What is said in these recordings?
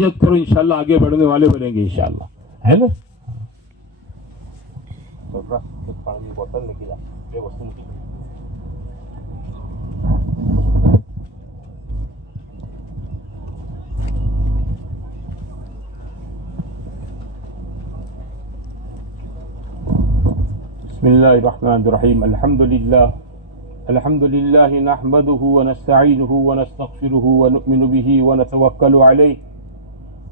نیت کرو انشاءاللہ آگے بڑھنے والے بنیں گے انشاءاللہ، ہے نا؟ پانی کی بوتل نکلا یہ وسط نکلا. بسم اللہ الرحمن الرحیم. الحمد للہ نحمده ونستعینه ونستغفره ونؤمن به ونتوکل علیہ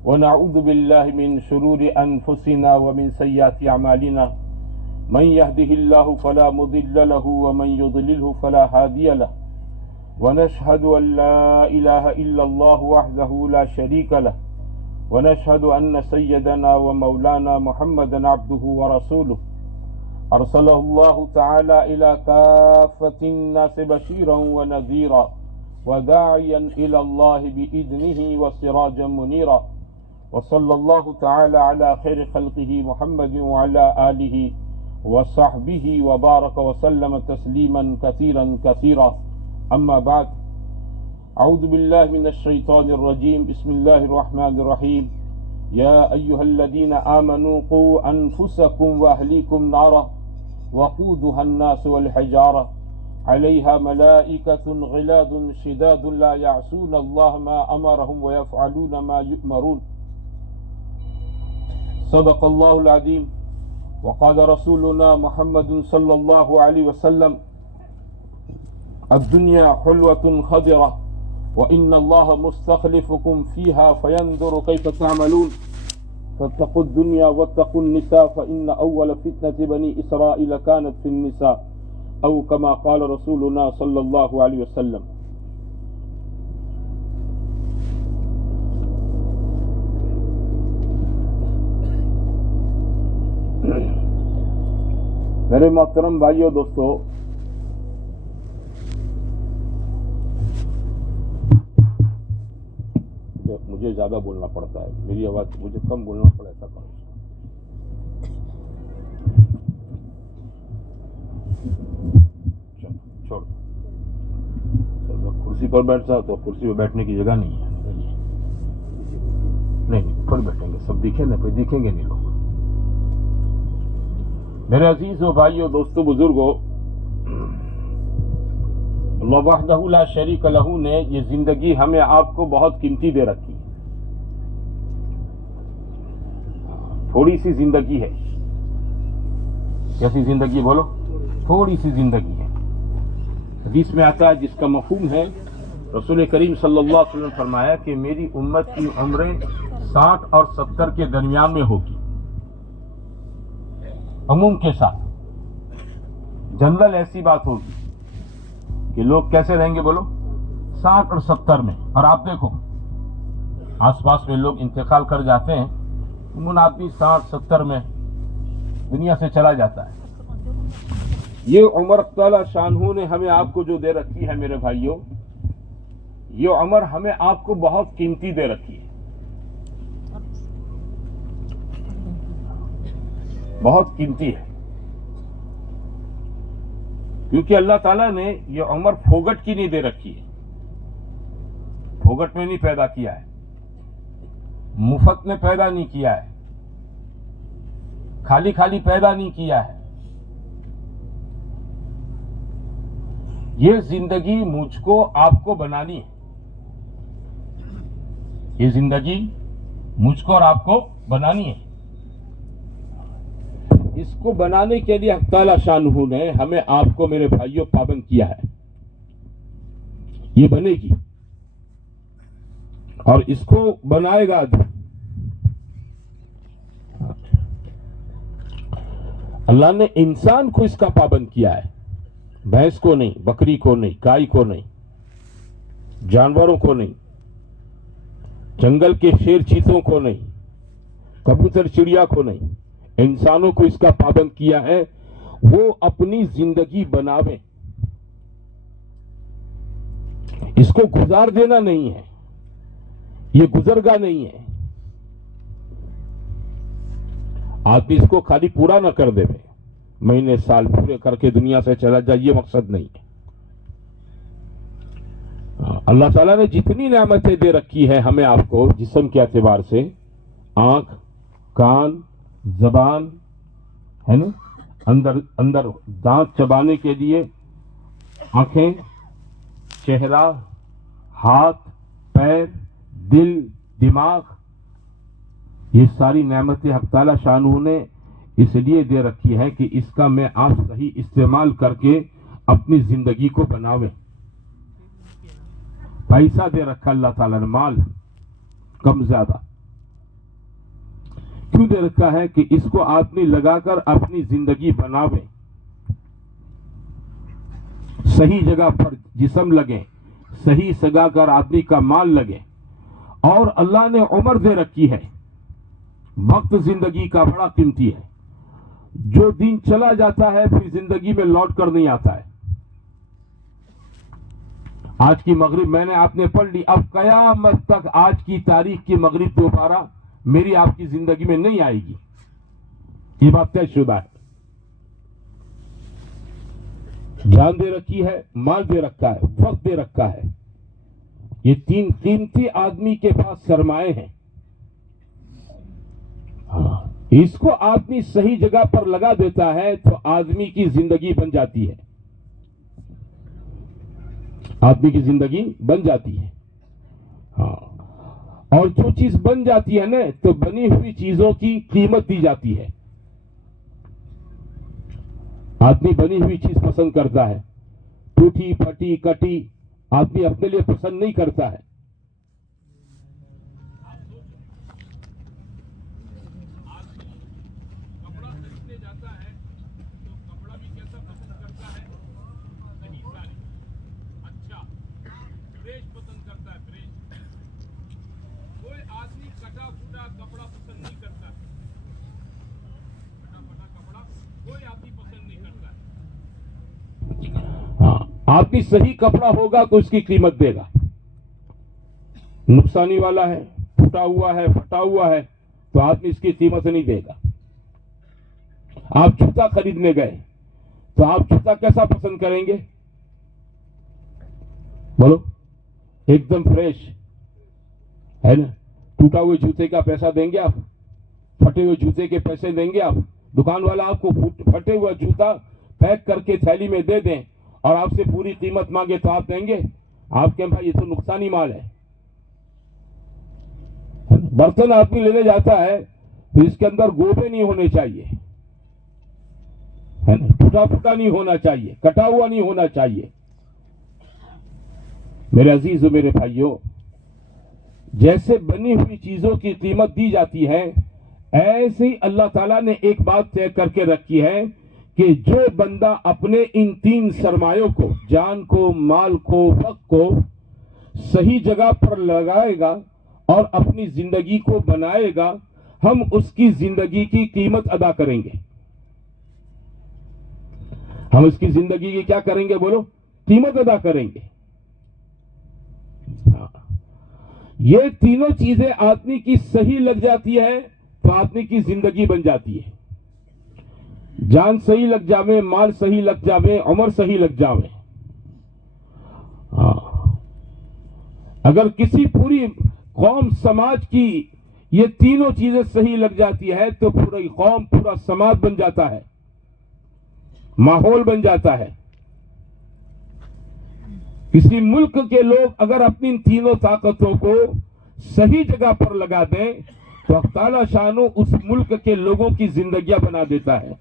ونعوذ باللہ من شرور انفسنا ومن سیئات اعمالنا من يهده الله فلا مضل له ومن يضلله فلا هادي له ونشهد ان لا اله الا الله وحده لا شريك له ونشهد ان سيدنا ومولانا محمدا عبده ورسوله أرسله الله تعالى إلى كافة الناس بشيرا ونذيرا وداعيا إلى الله بإذنه وسراجا منيرا وصلى الله تعالى على خير خلقه محمد وعلى آله وصحبه وبارك وسلم تسليما كثيرا كثيرا. أما بعد، أعوذ بالله من الشيطان الرجيم. بسم الله الرحمن الرحيم. يا أيها الذين آمنوا قوا أنفسكم وأهليكم نارا وقودها الناس والحجارة عليها ملائكة غلاظ شداد لا يعصون الله ما أمرهم ويفعلون ما يؤمرون. صدق الله العظيم. وقال رسولنا محمد صلى الله عليه وسلم: الدنيا حلوة خضرة وإن الله مستخلفكم فيها فينظر كيف تعملون فاتقوا الدنيا واتقوا النساء فإن أول فتنة بني إسرائيل كانت في النساء أو كما قال رسولنا صلى الله عليه وسلم. میرے محترم بھائیو دوستو، مجھے زیادہ بولنا پڑتا ہے، میری آواز مجھے کم بولنا پڑا، ایسا کرو. چھوڑ کرسی پر بیٹھتا تو کرسی پہ بیٹھنے کی جگہ نہیں ہے. نہیں اوپر بیٹھیں گے، سب دکھیں نا، کوئی دکھیں گے نہیں لوگ. میرے عزیز و بھائیو دوستو بزرگو، اللہ وحدہ لا شریک لہ نے یہ زندگی ہمیں آپ کو بہت قیمتی دے رکھی. تھوڑی سی زندگی ہے. کیسی زندگی بولو؟ تھوڑی سی زندگی ہے. حدیث میں آتا ہے، جس کا مفہوم ہے، رسول کریم صلی اللہ علیہ وسلم نے فرمایا کہ میری امت کی عمریں 60 اور 70 کے درمیان میں ہوگی. عموم کے ساتھ جنرل ایسی بات ہوگی کہ لوگ کیسے رہیں گے بولو؟ 60 اور 70 میں. اور آپ دیکھو آس پاس میں لوگ انتقال کر جاتے ہیں، عموماً آدمی 60 70 میں دنیا سے چلا جاتا ہے. یہ عمر تعالی شانہ نے ہمیں آپ کو جو دے رکھی ہے میرے بھائیوں، یہ عمر ہمیں آپ کو بہت قیمتی دے رکھی ہے، بہت قیمتی ہے. کیونکہ اللہ تعالیٰ نے یہ عمر پھوگٹ کی نہیں دے رکھی ہے، پھوگٹ میں نہیں پیدا کیا ہے، مفت میں پیدا نہیں کیا ہے، خالی خالی پیدا نہیں کیا ہے. یہ زندگی مجھ کو آپ کو بنانی ہے. یہ زندگی مجھ کو اور آپ کو بنانی ہے. اس کو بنانے کے لیے حق تعالی شانہ نے ہمیں آپ کو میرے بھائیوں پابند کیا ہے. یہ بنے گی اور اس کو بنائے گا. اللہ نے انسان کو اس کا پابند کیا ہے، بھینس کو نہیں، بکری کو نہیں، گائے کو نہیں، جانوروں کو نہیں، جنگل کے شیر چیتوں کو نہیں، کبوتر چڑیا کو نہیں، انسانوں کو اس کا پابند کیا ہے. وہ اپنی زندگی بناویں، اس کو گزار دینا نہیں ہے، یہ گزرگاہ نہیں ہے. آپ اس کو خالی پورا نہ کر دے، مہینے سال پورے کر کے دنیا سے چلا جائے، یہ مقصد نہیں ہے. اللہ تعالیٰ نے جتنی نعمتیں دے رکھی ہے ہمیں آپ کو جسم کے اعتبار سے، آنکھ، کان، زبان ہے نا، اندر دانت چبانے کے لیے آنکھیں، چہرہ، ہاتھ، پیر، دل، دماغ، یہ ساری نعمتیں حق تعالیٰ شانہ نے اس لیے دے رکھی ہے کہ اس کا میں آپ صحیح استعمال کر کے اپنی زندگی کو بناویں۔ پیسہ دے رکھا اللہ تعالیٰ نے، مال کم زیادہ کیوں دے رکھا ہے؟ کہ اس کو آدمی لگا کر اپنی زندگی بناویں، صحیح جگہ پر جسم لگے، صحیح سگا کر آدمی کا مال لگے۔ اور اللہ نے عمر دے رکھی ہے، وقت زندگی کا بڑا قیمتی ہے، جو دن چلا جاتا ہے پھر زندگی میں لوٹ کر نہیں آتا ہے۔ آج کی مغرب میں نے آپ نے پڑھ لی، اب قیامت تک آج کی تاریخ کی مغرب دوبارہ میری آپ کی زندگی میں نہیں آئے گی، یہ بات طے شدہ ہے۔ جان دے رکھی ہے، مال دے رکھا ہے، وقت دے رکھا ہے، یہ تین قیمتی آدمی کے پاس سرمائے ہیں۔ اس کو آدمی صحیح جگہ پر لگا دیتا ہے تو آدمی کی زندگی بن جاتی ہے، آدمی کی زندگی بن جاتی ہے۔ ہاں، اور جو چیز بن جاتی ہے نا تو بنی ہوئی چیزوں کی قیمت دی جاتی ہے۔ آدمی بنی ہوئی چیز پسند کرتا ہے، ٹوٹی پھٹی کٹی آدمی اپنے لیے پسند نہیں کرتا ہے۔ آدمی صحیح کپڑا ہوگا تو اس کی قیمت دے گا، نقصانی والا ہے، ٹوٹا ہوا ہے، پھٹا ہوا ہے تو آدمی اس کی قیمت نہیں دے گا۔ آپ جوتا خریدنے گئے تو آپ جوتا کیسا پسند کریں گے؟ بولو، ایک دم فریش ہے نا؟ ٹوٹا ہوئے جوتے کا پیسہ دیں گے آپ؟ پھٹے ہوئے جوتے کے پیسے دیں گے آپ؟ دکان والا آپ کو پھٹے ہوا جوتا پیک کر کے تھیلی میں دے دیں اور آپ سے پوری قیمت مانگے تو آپ دیں گے؟ آپ کہیں بھائی یہ تو نقصانی مال ہے۔ برتن آدمی لینے جاتا ہے تو اس کے اندر گوبے نہیں ہونے چاہیے، ٹوٹا پھوٹا نہیں ہونا چاہیے، کٹا ہوا نہیں ہونا چاہیے۔ میرے عزیز و میرے بھائیوں، جیسے بنی ہوئی چیزوں کی قیمت دی جاتی ہے، ایسے ہی اللہ تعالیٰ نے ایک بات طے کر کے رکھی ہے کہ جو بندہ اپنے ان تین سرمایوں کو، جان کو، مال کو، وقت کو صحیح جگہ پر لگائے گا اور اپنی زندگی کو بنائے گا، ہم اس کی زندگی کی قیمت ادا کریں گے۔ ہم اس کی زندگی کی کیا کریں گے؟ بولو، قیمت ادا کریں گے۔ یہ تینوں چیزیں آدمی کی صحیح لگ جاتی ہے تو آدمی کی زندگی بن جاتی ہے۔ جان صحیح لگ جاوے، مال صحیح لگ جاوے، عمر صحیح لگ جاوے۔ اگر کسی پوری قوم سماج کی یہ تینوں چیزیں صحیح لگ جاتی ہے تو پوری قوم، پورا سماج بن جاتا ہے، ماحول بن جاتا ہے۔ کسی ملک کے لوگ اگر اپنی تینوں طاقتوں کو صحیح جگہ پر لگا دیں تو اللہ تعالیٰ شانہ اس ملک کے لوگوں کی زندگیاں بنا دیتا ہے۔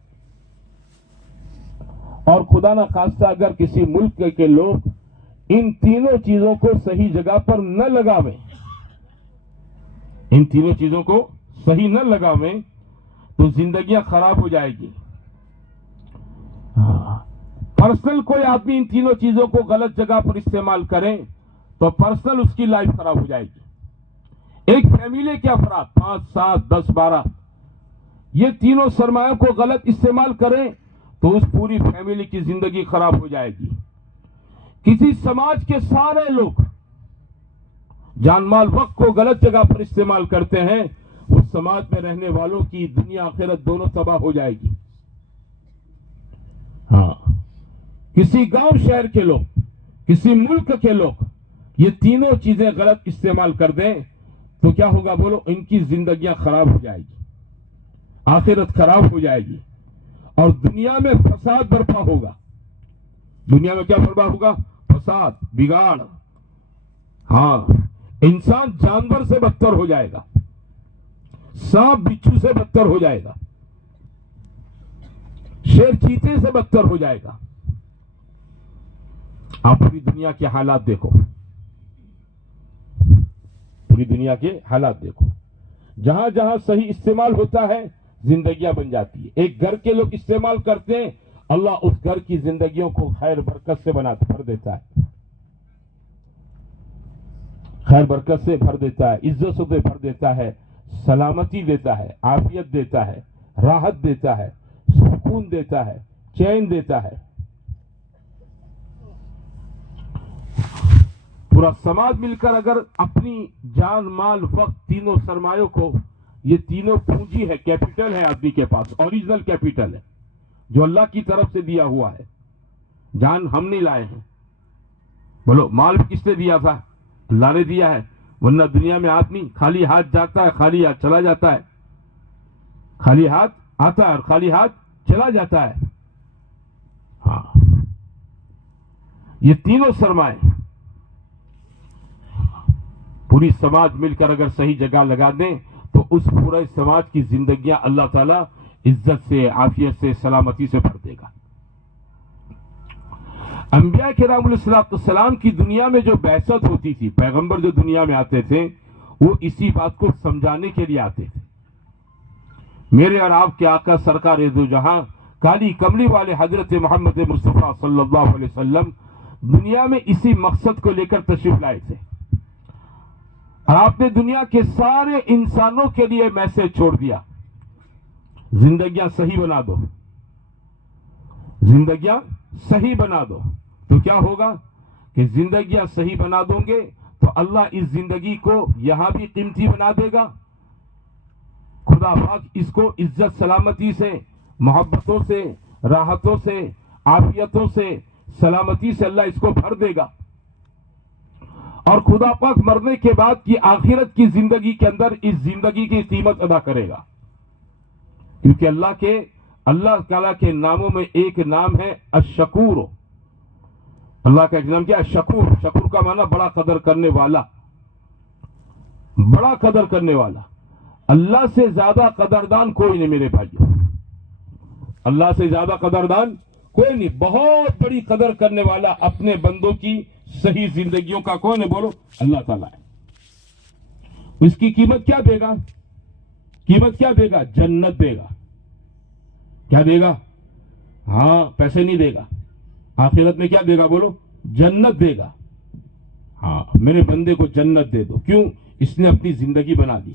اور خدا نہ خواستہ اگر کسی ملک کے لوگ ان تینوں چیزوں کو صحیح جگہ پر نہ لگاویں، ان تینوں چیزوں کو صحیح نہ لگاویں تو زندگیاں خراب ہو جائے گی۔ پرسنل کوئی آدمی ان تینوں چیزوں کو غلط جگہ پر استعمال کریں تو پرسنل اس کی لائف خراب ہو جائے گی۔ ایک فیملی کے افراد 5 7 10 12 یہ تینوں سرمایوں کو غلط استعمال کریں تو اس پوری فیملی کی زندگی خراب ہو جائے گی۔ کسی سماج کے سارے لوگ جان مال وقت کو غلط جگہ پر استعمال کرتے ہیں، اس سماج میں رہنے والوں کی دنیا آخرت دونوں تباہ ہو جائے گی۔ ہاں، کسی گاؤں شہر کے لوگ، کسی ملک کے لوگ یہ تینوں چیزیں غلط استعمال کر دیں تو کیا ہوگا بولو؟ ان کی زندگیاں خراب ہو جائے گی، آخرت خراب ہو جائے گی، اور دنیا میں فساد برپا ہوگا۔ دنیا میں کیا برپا ہوگا؟ فساد، بگاڑ۔ ہاں، انسان جانور سے بدتر ہو جائے گا، سانپ بچھو سے بدتر ہو جائے گا، شیر چیتے سے بدتر ہو جائے گا۔ آپ پوری دنیا کے حالات دیکھو، پوری دنیا کے حالات دیکھو، جہاں جہاں صحیح استعمال ہوتا ہے زندگیاں بن جاتی ہے۔ ایک گھر کے لوگ استعمال کرتے ہیں، اللہ اس گھر کی زندگیوں کو خیر برکت سے بھر دیتا ہے، خیر برکت سے بھر دیتا ہے، عزت سے بھر دیتا ہے، سلامتی دیتا ہے، عافیت دیتا ہے، راحت دیتا ہے، سکون دیتا ہے، چین دیتا ہے۔ پورا سماج مل کر اگر اپنی جان، مال، وقت، تینوں سرمایوں کو، یہ تینوں پونجی ہے، کیپٹل ہے آدمی کے پاس، اوریجنل کیپٹل ہے جو اللہ کی طرف سے دیا ہوا ہے۔ جان ہم نہیں لائے ہیں، بولو مال بھی کس نے دیا تھا؟ اللہ نے دیا ہے، ورنہ دنیا میں آدمی خالی ہاتھ جاتا ہے، خالی ہاتھ چلا جاتا ہے، خالی ہاتھ آتا ہے اور خالی ہاتھ چلا جاتا ہے۔ ہاں، یہ تینوں سرمائے پوری سماج مل کر اگر صحیح جگہ لگا دیں تو اس پورے سماج کی زندگیاں اللہ تعالیٰ عزت سے، عافیت سے، سلامتی سے بھر دے گا۔ انبیاء کرام علیہ السلام کی دنیا میں جو بعثت ہوتی تھی، پیغمبر جو دنیا میں آتے تھے وہ اسی بات کو سمجھانے کے لیے آتے تھے۔ میرے اور آپ کے آقا سرکار دو جہاں کالی کملی والے حضرت محمد مصطفیٰ صلی اللہ علیہ وسلم دنیا میں اسی مقصد کو لے کر تشریف لائے تھے، اور آپ نے دنیا کے سارے انسانوں کے لیے میسج چھوڑ دیا، زندگیاں صحیح بنا دو، زندگیاں صحیح بنا دو۔ تو کیا ہوگا کہ زندگیاں صحیح بنا دو گے تو اللہ اس زندگی کو یہاں بھی قیمتی بنا دے گا، خدا پاک اس کو عزت سلامتی سے، محبتوں سے، راحتوں سے، عافیتوں سے، سلامتی سے اللہ اس کو بھر دے گا، اور خدا پاک مرنے کے بعد کی آخرت کی زندگی کے اندر اس زندگی کی قیمت ادا کرے گا، کیونکہ اللہ تعالیٰ کے ناموں میں ایک نام ہے الشکور۔ اللہ کا ایک نام کیا ہے؟ شکور۔ شکور کا معنی بڑا قدر کرنے والا، بڑا قدر کرنے والا۔ اللہ سے زیادہ قدردان کوئی نہیں میرے بھائیو، اللہ سے زیادہ قدردان کوئی نہیں۔ بہت بڑی قدر کرنے والا اپنے بندوں کی صحیح زندگیوں کا کون ہے؟ بولو اللہ تعالیٰ ہے۔ اس کی قیمت کیا دے گا؟ قیمت کیا دے گا؟ جنت دے گا۔ کیا دے گا؟ ہاں، پیسے نہیں دے گا، آخرت میں کیا دے گا؟ بولو جنت دے گا۔ ہاں، میرے بندے کو جنت دے دو۔ کیوں؟ اس نے اپنی زندگی بنا دی،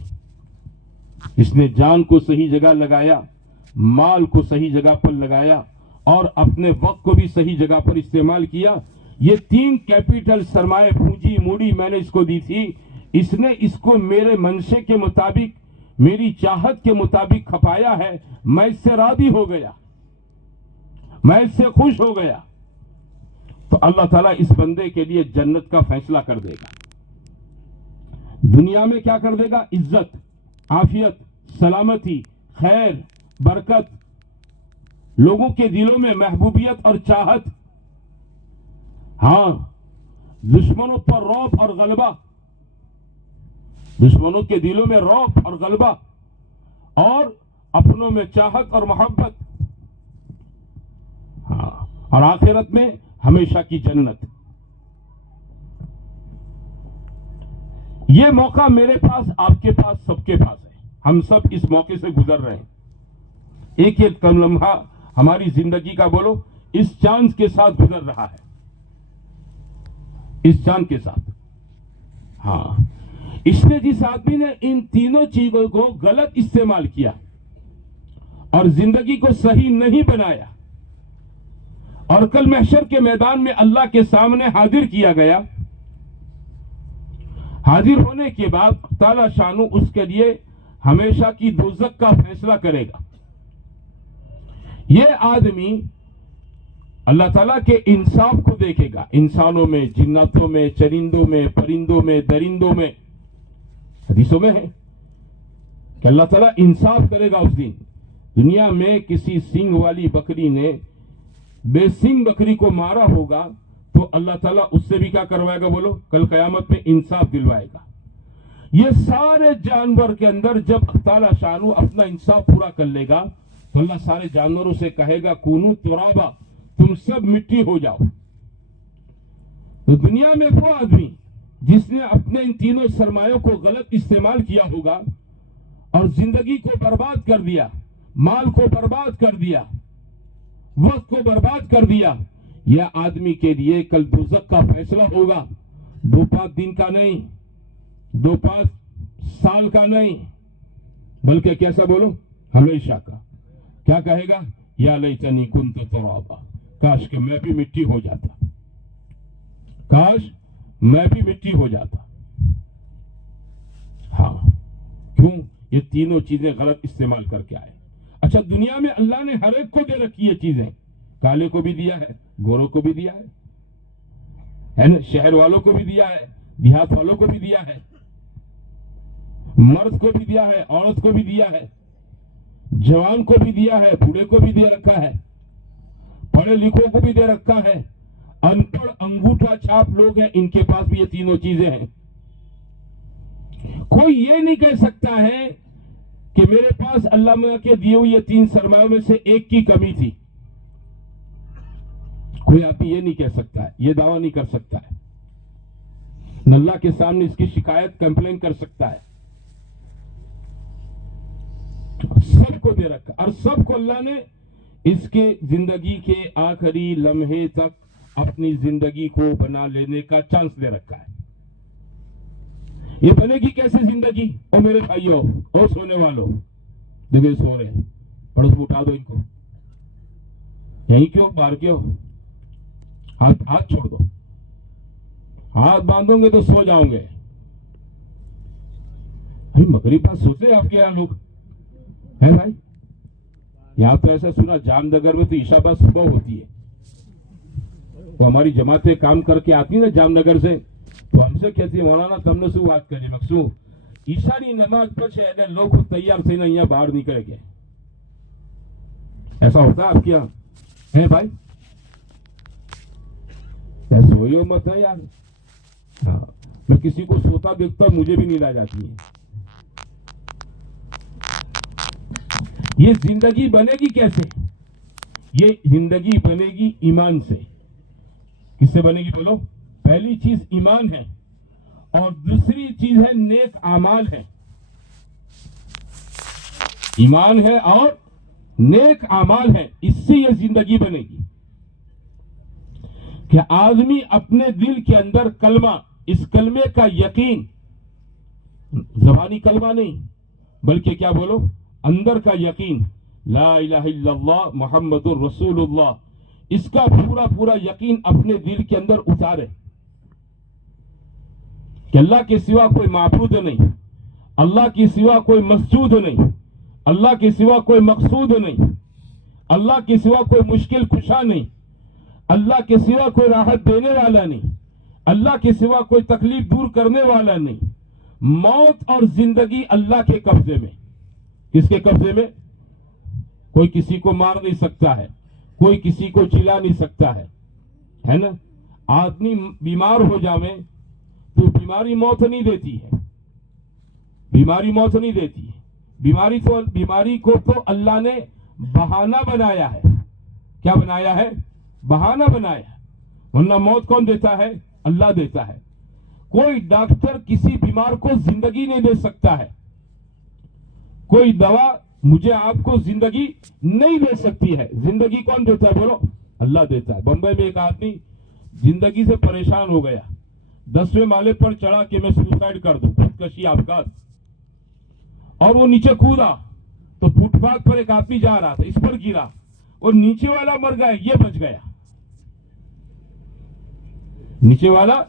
اس نے جان کو صحیح جگہ لگایا، مال کو صحیح جگہ پر لگایا، اور اپنے وقت کو بھی صحیح جگہ پر استعمال کیا۔ یہ تین کیپٹل، سرمایہ، پونجی، موڑی میں نے اس کو دی تھی، اس نے اس کو میرے منشے کے مطابق، میری چاہت کے مطابق کھپایا ہے۔ میں اس سے راضی ہو گیا، میں اس سے خوش ہو گیا، تو اللہ تعالیٰ اس بندے کے لیے جنت کا فیصلہ کر دے گا۔ دنیا میں کیا کر دے گا؟ عزت، عافیت، سلامتی، خیر، برکت، لوگوں کے دلوں میں محبوبیت اور چاہت، ہاں، دشمنوں پر رعب اور غلبہ، دشمنوں کے دلوں میں رعب اور غلبہ، اور اپنوں میں چاہت اور محبت، ہاں، اور آخرت میں ہمیشہ کی جنت۔ یہ موقع میرے پاس، آپ کے پاس، سب کے پاس ہے، ہم سب اس موقع سے گزر رہے ہیں۔ ایک ایک لمحہ ہماری زندگی کا بولو اس چانس کے ساتھ گزر رہا ہے، اس چاند کے ساتھ۔ ہاں، اس نے جس آدمی نے ان تینوں چیزوں کو غلط استعمال کیا اور زندگی کو صحیح نہیں بنایا، اور کل محشر کے میدان میں اللہ کے سامنے حاضر کیا گیا، حاضر ہونے کے بعد تعالی شانو اس کے لیے ہمیشہ کی دوزخ کا فیصلہ کرے گا۔ یہ آدمی اللہ تعالیٰ کے انصاف کو دیکھے گا، انسانوں میں، جناتوں میں، چرندوں میں، پرندوں میں، درندوں میں. حدیثوں میں ہے کہ اللہ تعالیٰ انصاف کرے گا اس دن. دنیا میں کسی سنگ والی بکری نے بے سنگ بکری کو مارا ہوگا تو اللہ تعالیٰ اس سے بھی کیا کروائے گا بولو؟ کل قیامت میں انصاف دلوائے گا. یہ سارے جانور کے اندر جب تعالیٰ شانو اپنا انصاف پورا کر لے گا تو اللہ سارے جانوروں سے کہے گا کونو ترابا، تم سب مٹی ہو جاؤ. تو دنیا میں وہ آدمی جس نے اپنے ان تینوں سرمایوں کو غلط استعمال کیا ہوگا اور زندگی کو برباد کر دیا، مال کو برباد کر دیا، وقت کو برباد کر دیا، یہ آدمی کے لیے کل دوزخ کا فیصلہ ہوگا. 2-5 دن کا نہیں، 2-5 سال کا نہیں، بلکہ کیسا بولو؟ ہمیشہ کا. کیا کہے گا؟ یا لیتنی کنت ترابا، کاش کہ میں بھی مٹی ہو جاتا، کاش میں بھی مٹی ہو جاتا. ہاں، کیوں؟ یہ تینوں چیزیں غلط استعمال کر کے آئے. اچھا، دنیا میں اللہ نے ہر ایک کو دے رکھی یہ چیزیں، کالے کو بھی دیا ہے، گوروں کو بھی دیا ہے نا، شہر والوں کو بھی دیا ہے، دیہات والوں کو بھی دیا ہے، مرد کو بھی دیا ہے، عورت کو بھی دیا ہے، جوان کو بھی دیا ہے، بوڑھے کو بھی دے رکھا ہے، پڑھے لکھوں کو بھی دے رکھا ہے، ان پڑھ انگوٹھا چھاپ لوگ ہیں ان کے پاس بھی یہ تینوں چیزیں ہیں. کوئی یہ نہیں کہہ سکتا ہے کہ میرے پاس اللہ میاں کے دیے ہوئے یہ 3 سرمایوں میں سے ایک کی کمی تھی. کوئی آدمی یہ نہیں کہہ سکتا ہے، یہ دعویٰ نہیں کر سکتا ہے، نہ اللہ کے سامنے اس کی شکایت کمپلین کر سکتا ہے. سب کو دے رکھا، اور سب کو اللہ نے اس کے زندگی کے آخری لمحے تک اپنی زندگی کو بنا لینے کا چانس دے رکھا ہے. یہ بنے گی کیسے زندگی؟ او میرے بھائیوں، او سونے والوں، دیکھو سو رہے ہیں، پڑوس میں اٹھا دو ان کو. یہیں کیوں؟ باہر کیوں؟ ہاتھ چھوڑ دو. ہاتھ باندھو گے تو سو جاؤں گے. مغرب پاس سوچے آپ کے یہاں لوگ ہے بھائی؟ یہاں تو ایسا سنا جام نگر میں تو عشاء بعد صبح ہوتی ہے. وہ ہماری جماعتیں کام کر کے آتی نا جام نگر سے، تو ہم سے کہتی ہے مولانا تم نے سو بات کری مقصو عشاء نماز پر لوگ خود تیار تھے نا یہاں باہر نکلے گئے. ایسا ہوتا ہے آپ کے یہاں ہے بھائی؟ سوئیو مت ہے یار. ہاں، میں کسی کو سوتا دیکھتا ہوں مجھے بھی نیند آ جاتی ہے. یہ زندگی بنے گی کیسے؟ یہ زندگی بنے گی ایمان سے. کس سے بنے گی بولو؟ پہلی چیز ایمان ہے اور دوسری چیز ہے نیک اعمال ہے. ایمان ہے اور نیک اعمال ہے، اس سے یہ زندگی بنے گی کہ آدمی اپنے دل کے اندر کلمہ، اس کلمے کا یقین، زبانی کلمہ نہیں بلکہ کیا بولو؟ اندر کا یقین، لا الہ الا اللہ محمد الرسول اللہ، اس کا پورا یقین اپنے دل کے اندر اتارے کہ اللہ کے سوا کوئی معبود نہیں، اللہ کے سوا کوئی مسجود نہیں، اللہ کے سوا کوئی مقصود نہیں، اللہ کے سوا کوئی مشکل کشا نہیں، اللہ کے سوا کوئی راحت دینے والا نہیں، اللہ کے سوا کوئی تکلیف دور کرنے والا نہیں. موت اور زندگی اللہ کے قبضے میں. کس کے قبضے میں؟ کوئی کسی کو مار نہیں سکتا ہے، کوئی کسی کو چلا نہیں سکتا ہے نا. آدمی بیمار ہو جاوے تو بیماری موت نہیں دیتی ہے، بیماری موت نہیں دیتی ہے. بیماری کو تو اللہ نے بہانہ بنایا ہے. کیا بنایا ہے؟ بہانہ بنایا. ورنہ موت کون دیتا ہے؟ اللہ دیتا ہے. کوئی ڈاکٹر کسی بیمار کو زندگی نہیں دے سکتا ہے، کوئی دوا مجھے آپ کو زندگی نہیں دے سکتی ہے. زندگی کون دیتا ہے بولو؟ اللہ دیتا ہے. بمبئی میں ایک آدمی زندگی سے پریشان ہو گیا، 10ویں مالے پر چڑھا کہ میں سوسائڈ کر دوں، خودکشی آپغات، اور وہ نیچے کودا تو فٹ پاتھ پر ایک آدمی جا رہا تھا، اس پر گرا اور نیچے والا مر گیا، یہ بچ گیا. نیچے والا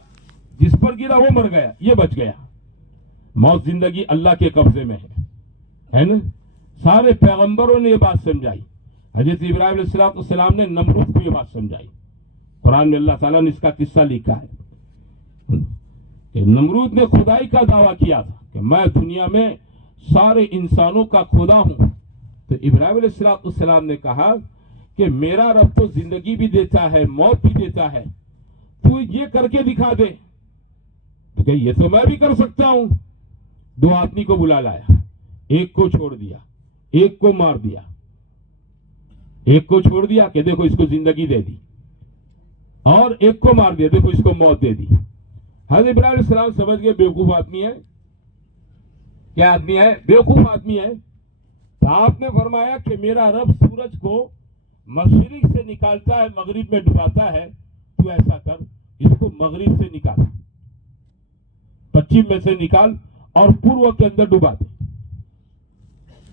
جس پر گرا وہ مر گیا، یہ بچ گیا. موت زندگی اللہ کے قبضے میں ہے نا. سارے پیغمبروں نے یہ بات سمجھائی. حضرت ابراہیم علیہ السلام نے نمرود کو ये बात समझाई। कुरान में अल्लाह ताला ने इसका किस्सा लिखा है कि नमरूद ने खुदाई का दावा किया था कि मैं दुनिया में सारे इंसानों का खुदा हूं। तो इब्राहिम अलैहिस्सलाम ने कहा कि मेरा रब तो जिंदगी भी देता है, मौत भी देता है, तू ये करके दिखा दे। तो क्या ये तो मैं भी कर सकता हूं। दो आदमी को बुला लाया, एक को छोड़ दिया, एक को मार दिया, एक को छोड़ दिया कि देखो इसको जिंदगी दे दी, और एक को मार दिया, देखो इसको मौत दे दी। हज़रत इब्राहिम अलैहिस्सलाम समझ गए बेवकूफ आदमी है। क्या आदमी है? बेवकूफ आदमी है। तो आपने फरमाया कि मेरा रब सूरज को मशरिक से निकालता है, मगरिब में डुबाता है, तू ऐसा कर, इसको मगरिब से निकाल, पश्चिम में से निकाल और पूर्व के अंदर डुबा दे।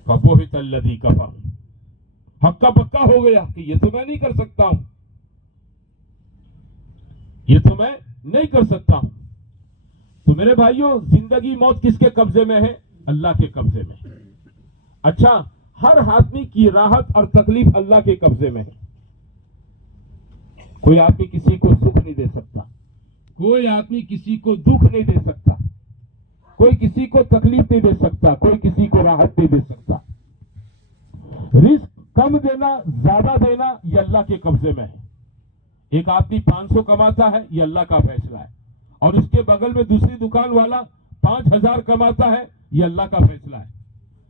फबुहित अल्लज़ी कफर, हक्का पक्का हो गया कि ये तो मैं नहीं कर सकता हूं, ये तो मैं नहीं कर सकता हूं। तो मेरे भाइयों, जिंदगी मौत किसके कब्जे में है? अल्लाह के कब्जे में। अच्छा, हर आदमी की राहत और तकलीफ अल्लाह के कब्जे में है। कोई आदमी किसी को सुख नहीं दे सकता, कोई आदमी किसी को दुख नहीं दे सकता, कोई किसी को तकलीफ नहीं दे सकता, कोई किसी को राहत नहीं दे सकता। रिस्क कम देना, ज्यादा देना, ये अल्लाह के कब्जे में है। एक आदमी 500 कमाता है, ये अल्लाह का फैसला है, और उसके बगल में दूसरी दुकान वाला 5000 कमाता है, ये अल्लाह का फैसला है।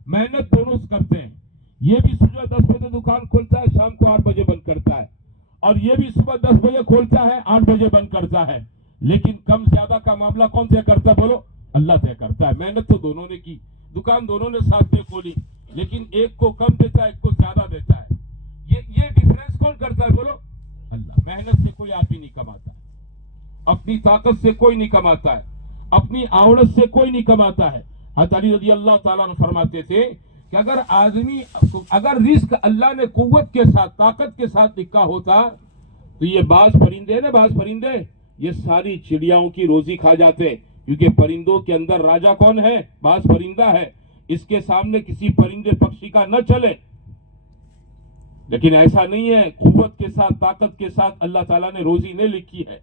मेहनत दोनों करते हैं। ये भी सुबह 10 बजे दुकान खोलता है, शाम को 8 बजे बंद करता है, और ये भी सुबह 10 बजे खोलता है, 8 बजे बंद करता है। लेकिन कम ज्यादा का मामला कौन तय करता है? बोलो, अल्लाह तय करता है। मेहनत तो दोनों ने की, दुकान दोनों ने साथ में खोली, लेकिन एक को कम देता है, एक को ज्यादा देता है। ये डिफरेंस कौन करता है? बोलो, अल्लाह। मेहनत से कोई आदमी नहीं कमाता है, अपनी ताकत से कोई नहीं कमाता है, अपनी आवड़त से कोई नहीं कमाता है। हज़रत अली रज़ी अल्लाह ताला अन्हु फरमाते थे कि अगर रिस्क अल्लाह ने कुव्वत के साथ, ताकत के साथ लिखा होता, तो ये बाज परिंदे ये सारी चिड़ियाओं की रोजी खा जाते, क्योंकि परिंदों के अंदर राजा कौन है? बाज परिंदा है। इसके सामने किसी परिंदे पक्षी का न चले। लेकिन ऐसा नहीं है, कुव्वत के साथ, ताकत के साथ अल्लाह ताला ने रोजी नहीं लिखी है।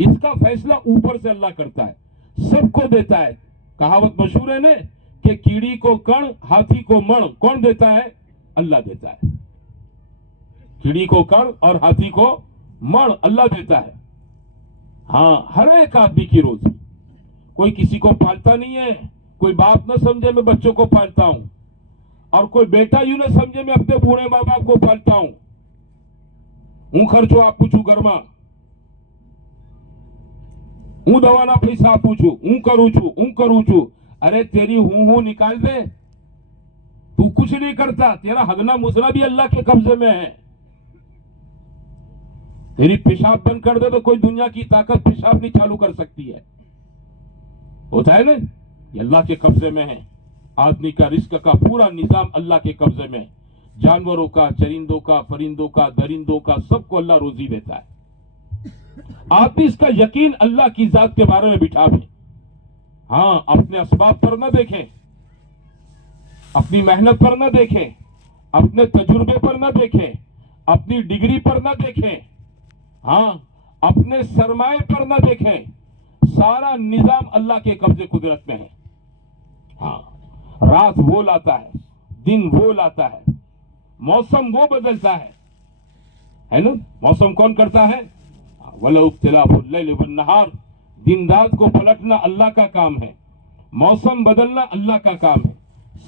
इसका फैसला ऊपर से अल्लाह करता है, सबको देता है। कहावत मशहूर है ना कि कीड़ी को कण, हाथी को मण, कौन देता है? अल्लाह देता है। कीड़ी को कण और हाथी को मण अल्लाह देता है। हाँ, हर एक आदमी की रोजी। कोई किसी को पालता नहीं है। कोई बाप न समझे मैं बच्चों को पालता हूं, और कोई बेटा यूं न समझे मैं अपने बूढ़े माँ बाप को पालता हूं। હું ખર્ચો આપું છું ઘરમાં, હું દવાના પૈસા આપું છું, હું કરું છું। अरे तेरी हूं निकाल दे, तू कुछ नहीं करता, तेरा हगना मुसना भी अल्लाह के कब्जे में है। तेरी पेशाब बंद कर दे तो कोई दुनिया की ताकत पेशाब नहीं चालू कर सकती है। होता है ना, ये अल्लाह के कब्जे में है। आदमी का रिस्क का पूरा निजाम अल्लाह के कब्जे में है। जानवरों का, चरिंदों का, परिंदों का, दरिंदों का, सबको अल्लाह रोजी देता है। आदमी इसका यकीन अल्लाह की जात के बारे में बिठावे। हाँ, अपने असबाब पर न देखें, अपनी मेहनत पर न देखें, अपने तजुर्बे पर न देखें, अपनी डिग्री पर न देखें, हाँ, अपने सरमाए पर न देखें। सारा निजाम अल्लाह के कब्जे कुदरत में है। हाँ, रात वो लाता है, दिन वो लाता है, मौसम वो बदलता है ना। मौसम कौन करता है? वलौ इख्तिलाफुल लैल वन नहार, दिन रात को पलटना अल्लाह का काम है, मौसम बदलना अल्लाह का काम है।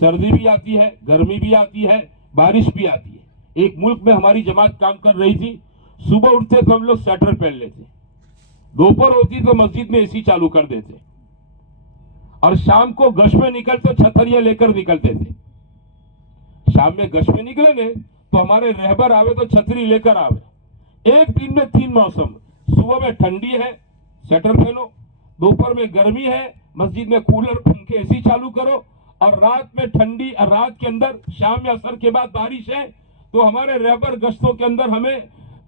सर्दी भी आती है, गर्मी भी आती है, बारिश भी आती है। एक मुल्क में हमारी जमात काम कर रही थी, सुबह उठते तो हम लोग स्वेटर पहन लेते, दोपहर होती तो मस्जिद में एसी चालू कर देते, और शाम को गश्त में निकलते छतरियां लेकर निकलते थे। शाम में गश्त में निकले ने तो हमारे रहबर आवे तो छतरी लेकर आवे। एक दिन में 3 मौसम, सुबह में ठंडी है, स्वेटर पहनो, दोपहर में गर्मी है, मस्जिद में कूलर, पंखे, एसी चालू करो, और रात में ठंडी, और रात के अंदर शाम या असर के बाद बारिश है, तो हमारे रहबर गश्तों के अंदर हमें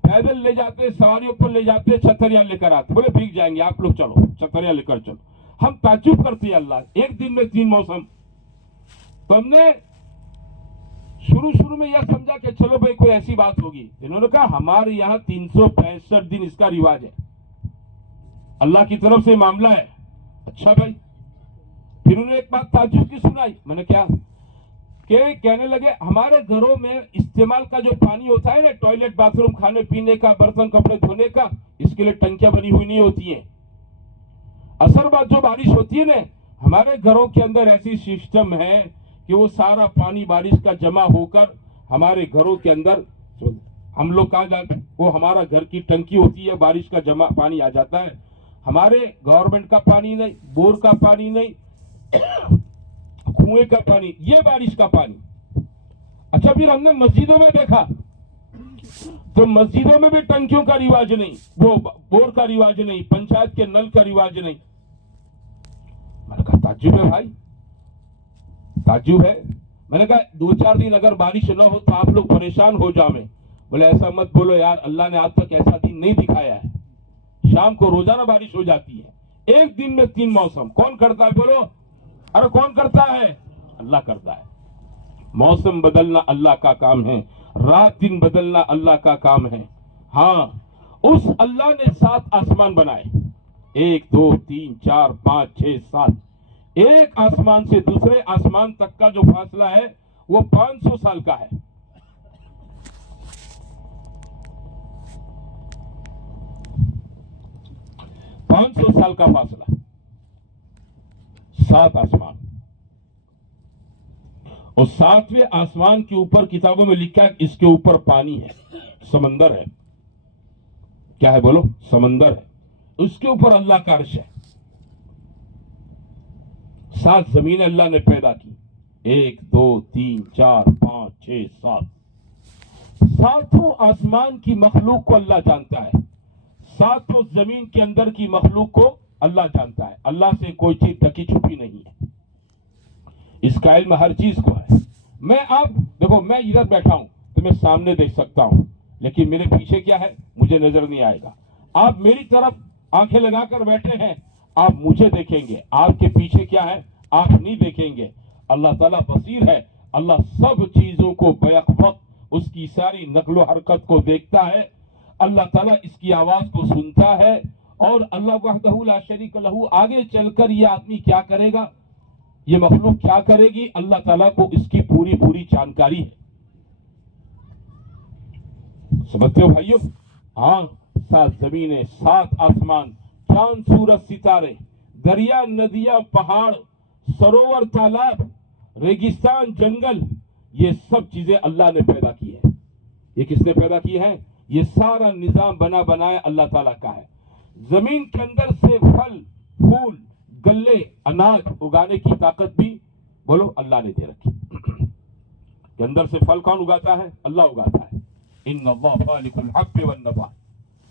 पैदल ले जाते, सवारियों पर ले जाते, छतरियां लेकर आते। बोले भीग जाएंगे आप लोग, चलो छतरियां लेकर चलो। हम ताज्जुब करते हैं, अल्लाह एक दिन में 3 मौसम। तो हमने शुरू में यह समझा कि चलो भाई कोई ऐसी बात होगी। इन्होंने कहा हमारे यहाँ 365 दिन इसका रिवाज है, अल्लाह की तरफ से मामला है। अच्छा भाई। फिर उन्होंने एक बात ताज्जुब की सुनाई। मैंने क्या कि कहने लगे हमारे घरों में इस्तेमाल का जो पानी होता है ना, टॉयलेट बाथरूम खाने पीने का बर्तन कपड़े धोने का, इसके लिए टंकियां बनी हुई नहीं होती हैं। असर बाद जो बारिश होती है ना, हमारे घरों के अंदर ऐसी सिस्टम है कि वो सारा पानी बारिश का जमा होकर हमारे घरों के अंदर हम लोग कहाँ जाते हैं, वो हमारा घर की टंकी होती है, बारिश का जमा पानी आ जाता है। हमारे गवर्नमेंट का पानी नहीं, बोर का पानी नहीं, कुएं का पानी, ये बारिश का पानी। अच्छा फिर हमने मस्जिदों में देखा तो मस्जिदों में भी टंकियों का रिवाज नहीं, वो बोर का रिवाज नहीं, पंचायत के नल का रिवाज नहीं। मैंने कहा ताज्जुब है भाई, ताज्जुब है। मैंने कहा 2-4 दिन अगर बारिश न हो तो आप लोग परेशान हो जाओ। बोले ऐसा मत बोलो यार, अल्लाह ने आज तक ऐसा दिन नहीं दिखाया है। शाम को रोजाना बारिश हो जाती है, एक दिन में 3 मौसम। कौन करता है बोलो? अरे कौन करता है? अल्लाह करता है। मौसम बदलना अल्लाह का काम है, रात दिन बदलना अल्लाह का काम है। हाँ, उस अल्लाह ने 7 आसमान बनाए, 1 2 3 4 5 6 7। एक आसमान से दूसरे आसमान तक का जो फासला है वो 500 साल का है। पांच 500 साल का फासला, 7 आसमान। और 7वें आसमान के ऊपर किताबों में लिखा है इसके ऊपर पानी है, समंदर है। क्या है बोलो? समंदर है। उसके ऊपर अल्लाह का अर्श है। 7 जमीनें अल्लाह ने पैदा की, 1 2 3 4 5 6 7। 7 आसमान की मखलूक को अल्लाह जानता है, 7 जमीन के अंदर की मखलूक को अल्लाह जानता है। अल्लाह से कोई चीज ढकी छुपी नहीं है, इसका इल्म हर चीज को है। मैं आप देखो, मैं इधर बैठा हूं तो मैं सामने देख सकता हूं, लेकिन मेरे पीछे क्या है मुझे नजर नहीं आएगा। आप मेरी तरफ आंखें लगाकर बैठे हैं, आप मुझे देखेंगे, आपके पीछे क्या है आप नहीं देखेंगे। अल्लाह ताला बसीर है, अल्लाह सब चीजों को बैक वक्त उसकी सारी नकलो हरकत को देखता है। अल्लाह ताला इसकी आवाज को सुनता है। और अल्लाह वहदहू ला शरीक लहू, आगे चलकर ये आदमी क्या करेगा, ये मखलूक क्या करेगी, अल्लाह ताला को इसकी पूरी पूरी जानकारी है। समझते हो भाइयों? हाँ, 7 जमीनें, 7 आसमान, चांद सूरज सितारे, दरिया नदियां पहाड़ सरोवर तालाब रेगिस्तान जंगल, ये सब चीजें अल्लाह ने पैदा की है। ये किसने पैदा की है? ये सारा निजाम बना बनाया अल्लाह ताला का है। जमीन के अंदर से फल फूल गल्ले अनाज उगाने की ताकत भी बोलो अल्लाह ने दे रखी। के अंदर से फल कौन उगाता है? अल्लाह उगाता है। इन्नल्लाह फालिकुल हब्बि वन नवा,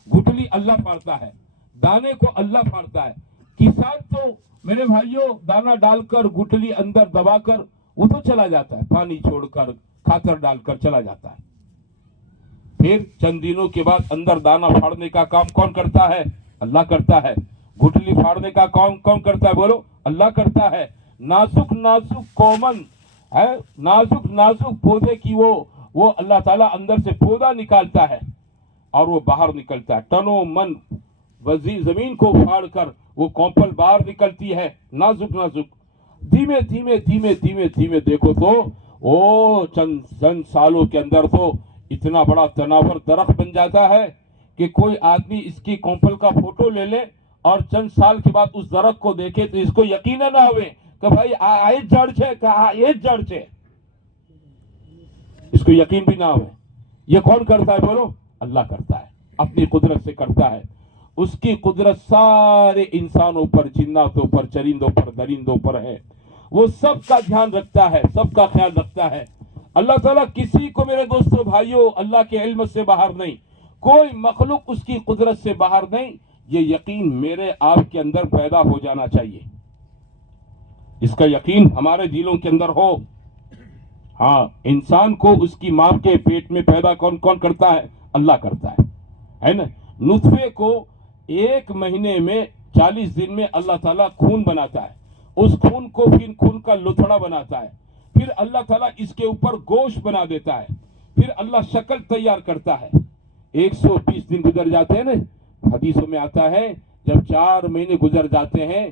गुठली अल्लाह फाड़ता है, दाने को अल्लाह फाड़ता है। किसान तो मेरे भाइयों दाना डालकर गुठली अंदर दबाकर वो तो चला जाता है, पानी छोड़कर खातर डालकर चला जाता है। फिर चंद दिनों के बाद अंदर दाना फाड़ने का काम कौन करता है? अल्लाह करता है। गुठली फाड़ने का काम कौन करता है बोलो? अल्लाह करता है। नाजुक नाजुक कोमल है, नाजुक नाजुक पौधे की वो अल्लाह ताला अंदर से पौधा निकालता है और वो बाहर निकलता है। तनो मन वजी जमीन को फाड़ कर वो कॉम्पल बाहर निकलती है, नाजुक नाजुक। धीमे धीमे धीमे धीमे धीमे देखो तो ओ चंद सालों के अंदर तो इतना बड़ा तनावर दरख्त बन जाता है कि कोई आदमी इसकी कॉम्पल का फोटो ले ले और चंद साल के बाद उस दरख्त को देखे तो इसको यकीन ना हुए कि भाई आए जड़ छे, कहा ये जड़ छे, इसको यकीन भी ना हुए। ये कौन करता है बोलो? अल्लाह करता है, अपनी कुदरत से करता है। उसकी कुदरत सारे इंसानों पर, जिन्नातों पर, चरिंदों पर, दरिंदों पर है। वो सबका ध्यान रखता है, सबका ख्याल रखता है। अल्लाह ताला किसी को मेरे दोस्तों भाइयों अल्लाह के इल्म से बाहर नहीं, कोई मखलूक उसकी कुदरत से बाहर नहीं। ये यकीन मेरे आपके अंदर पैदा हो जाना चाहिए, इसका यकीन हमारे दिलों के अंदर हो। हाँ, इंसान को उसकी मां के पेट में पैदा कौन कौन करता है? अल्लाह करता है ना। नुतफे को 1 महीने में 40 दिन में अल्लाह ताला खून बनाता है, उस खून को फिर खून का लुथड़ा बनाता है, پھر اللہ تعالیٰ اس کے اوپر گوشت بنا دیتا ہے، پھر اللہ شکل تیار کرتا ہے. 120 دن گزر جاتے ہیں نا، حدیثوں میں آتا ہے جب 4 مہینے گزر جاتے ہیں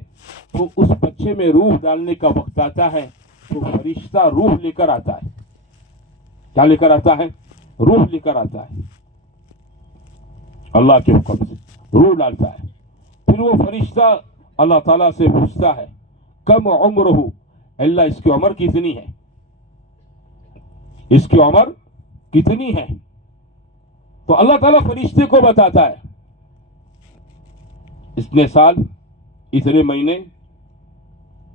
تو اس بچے میں روح ڈالنے کا وقت آتا ہے، تو فرشتہ روح لے کر آتا ہے. کیا لے کر آتا ہے؟ روح لے کر آتا ہے. اللہ کے حکم سے روح ڈالتا ہے. پھر وہ فرشتہ اللہ تعالیٰ سے پوچھتا ہے کم عمرہ، اللہ اس کی عمر کتنی ہے، اس کی عمر کتنی ہے؟ تو اللہ تعالیٰ فرشتے کو بتاتا ہے اتنے سال، اتنے مہینے،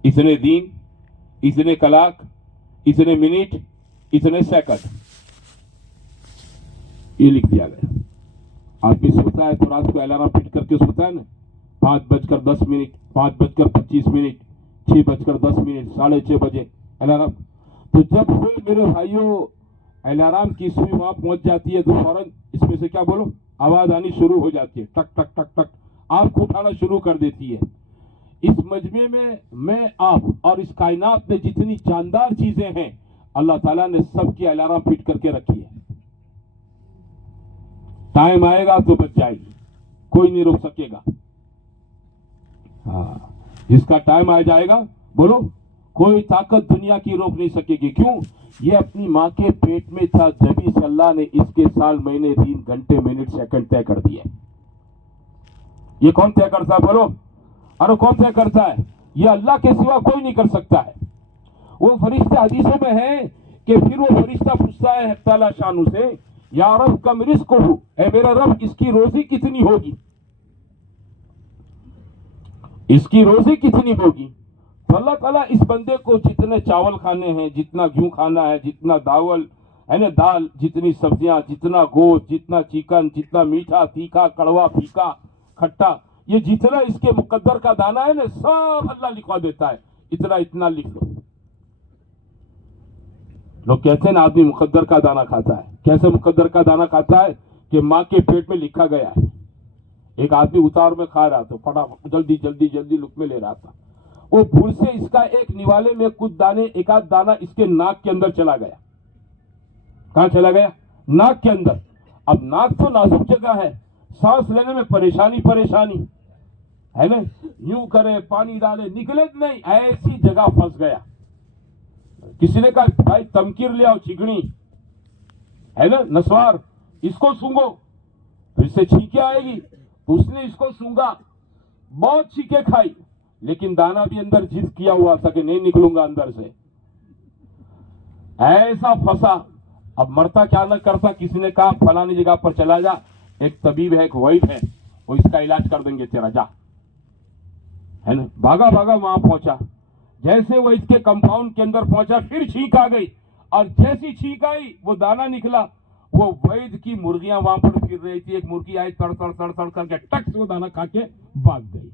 اتنے دن، اتنے کلاک، اتنے منٹ، اتنے سیکنڈ. یہ لکھ دیا گیا. آدمی سوتا ہے تو رات کو الارم فٹ کر کے سوتا ہے نا، 5:10، 5:25، 6:10، 6:30 بجے الارم. تو جب کوئی میرے بھائیوں الارم کی سوئی وہاں پہنچ جاتی ہے تو فوراً اس میں سے کیا بولو آواز آنی شروع ہو جاتی ہے، ٹک ٹک ٹک ٹک، آپ کو اٹھانا شروع کر دیتی ہے. اس مجمع میں آپ اور اس کائنات میں جتنی جاندار چیزیں ہیں اللہ تعالیٰ نے سب کی الارم فٹ کر کے رکھی ہے. ٹائم آئے گا تو بچ جائے گی، کوئی نہیں روک سکے گا. ہاں، جس کا ٹائم آ جائے گا بولو کوئی طاقت دنیا کی روک نہیں سکے گی. کیوں؟ یہ اپنی ماں کے پیٹ میں تھا جبھی سے اللہ نے اس کے سال، مہینے، دن، گھنٹے، منٹ، سیکنڈ طے کر دیے. یہ کون طے کرتا ہے بولو؟ ارے کون طے کرتا ہے؟ یہ اللہ کے سوا کوئی نہیں کر سکتا ہے. وہ فرشتہ حدیثوں میں ہے کہ پھر وہ فرشتہ پوچھتا ہے حق تعالیٰ شانو سے یا رب کم رزق ہو، اے میرا رب اس کی روزی کتنی ہوگی، اس کی روزی کتنی ہوگی. تو اللہ تعالیٰ اس بندے کو جتنے چاول کھانے ہیں، جتنا گیہوں کھانا ہے، جتنا داول ہے نا، دال، جتنی سبزیاں، جتنا گوشت، جتنا چکن، جتنا میٹھا، تیکھا، کڑوا، پھیکا، کھٹا، یہ جتنا اس کے مقدر کا دانہ ہے نا سب اللہ لکھوا دیتا ہے. اتنا اتنا لکھ لو. لوگ کہتے ہیں نا آدمی مقدر کا دانہ کھاتا ہے. کیسے مقدر کا دانہ کھاتا ہے؟ کہ ماں کے پیٹ میں لکھا گیا ہے. ایک آدمی اتار میں کھا رہا تھا، فٹافٹ جلدی جلدی جلدی لقمے لے رہا تھا. وہ بھول سے اس کا ایک نوالے میں کچھ دانے، ایک آدھ دانہ اس کے ناک کے اندر چلا گیا. کہاں چلا گیا؟ ناک کے اندر. اب ناک تو نازک جگہ ہے، سانس لینے میں پریشانی ہے نا، یوں کرے پانی ڈالے نکلے نہیں، ایسی جگہ پھنس گیا. کسی نے کہا بھائی تمکیر لے آؤ، چکنی ہے نا، نسوار، اس کو سونگو تو اس سے چھینکیں آئے گی. اس نے اس کو سونگا، بہت چھینکیں کھائی، لیکن دانا بھی اندر ضد کیا ہوا تھا کہ نہیں نکلوں گا اندر سے. ایسا پھنسا. اب مرتا کیا نہ کرتا، کسی نے کہا فلانی جگہ پر چلا جا، ایک طبیب ہے، ایک وائف ہے، وہ اس کا علاج کر دیں گے تیرا، جا. ہے نا، بھاگا وہاں پہنچا. جیسے وہ اس کے کمپاؤنڈ کے اندر پہنچا پھر چھینک آ گئی، اور جیسی چھینک آئی وہ دانا نکلا. وہ وید کی مرغیاں وہاں پر پھر رہی تھی، ایک مرغی آئی تڑ تڑ تڑ تڑ کر کے ٹک سے وہ دانا کھا کے بھاگ گئی.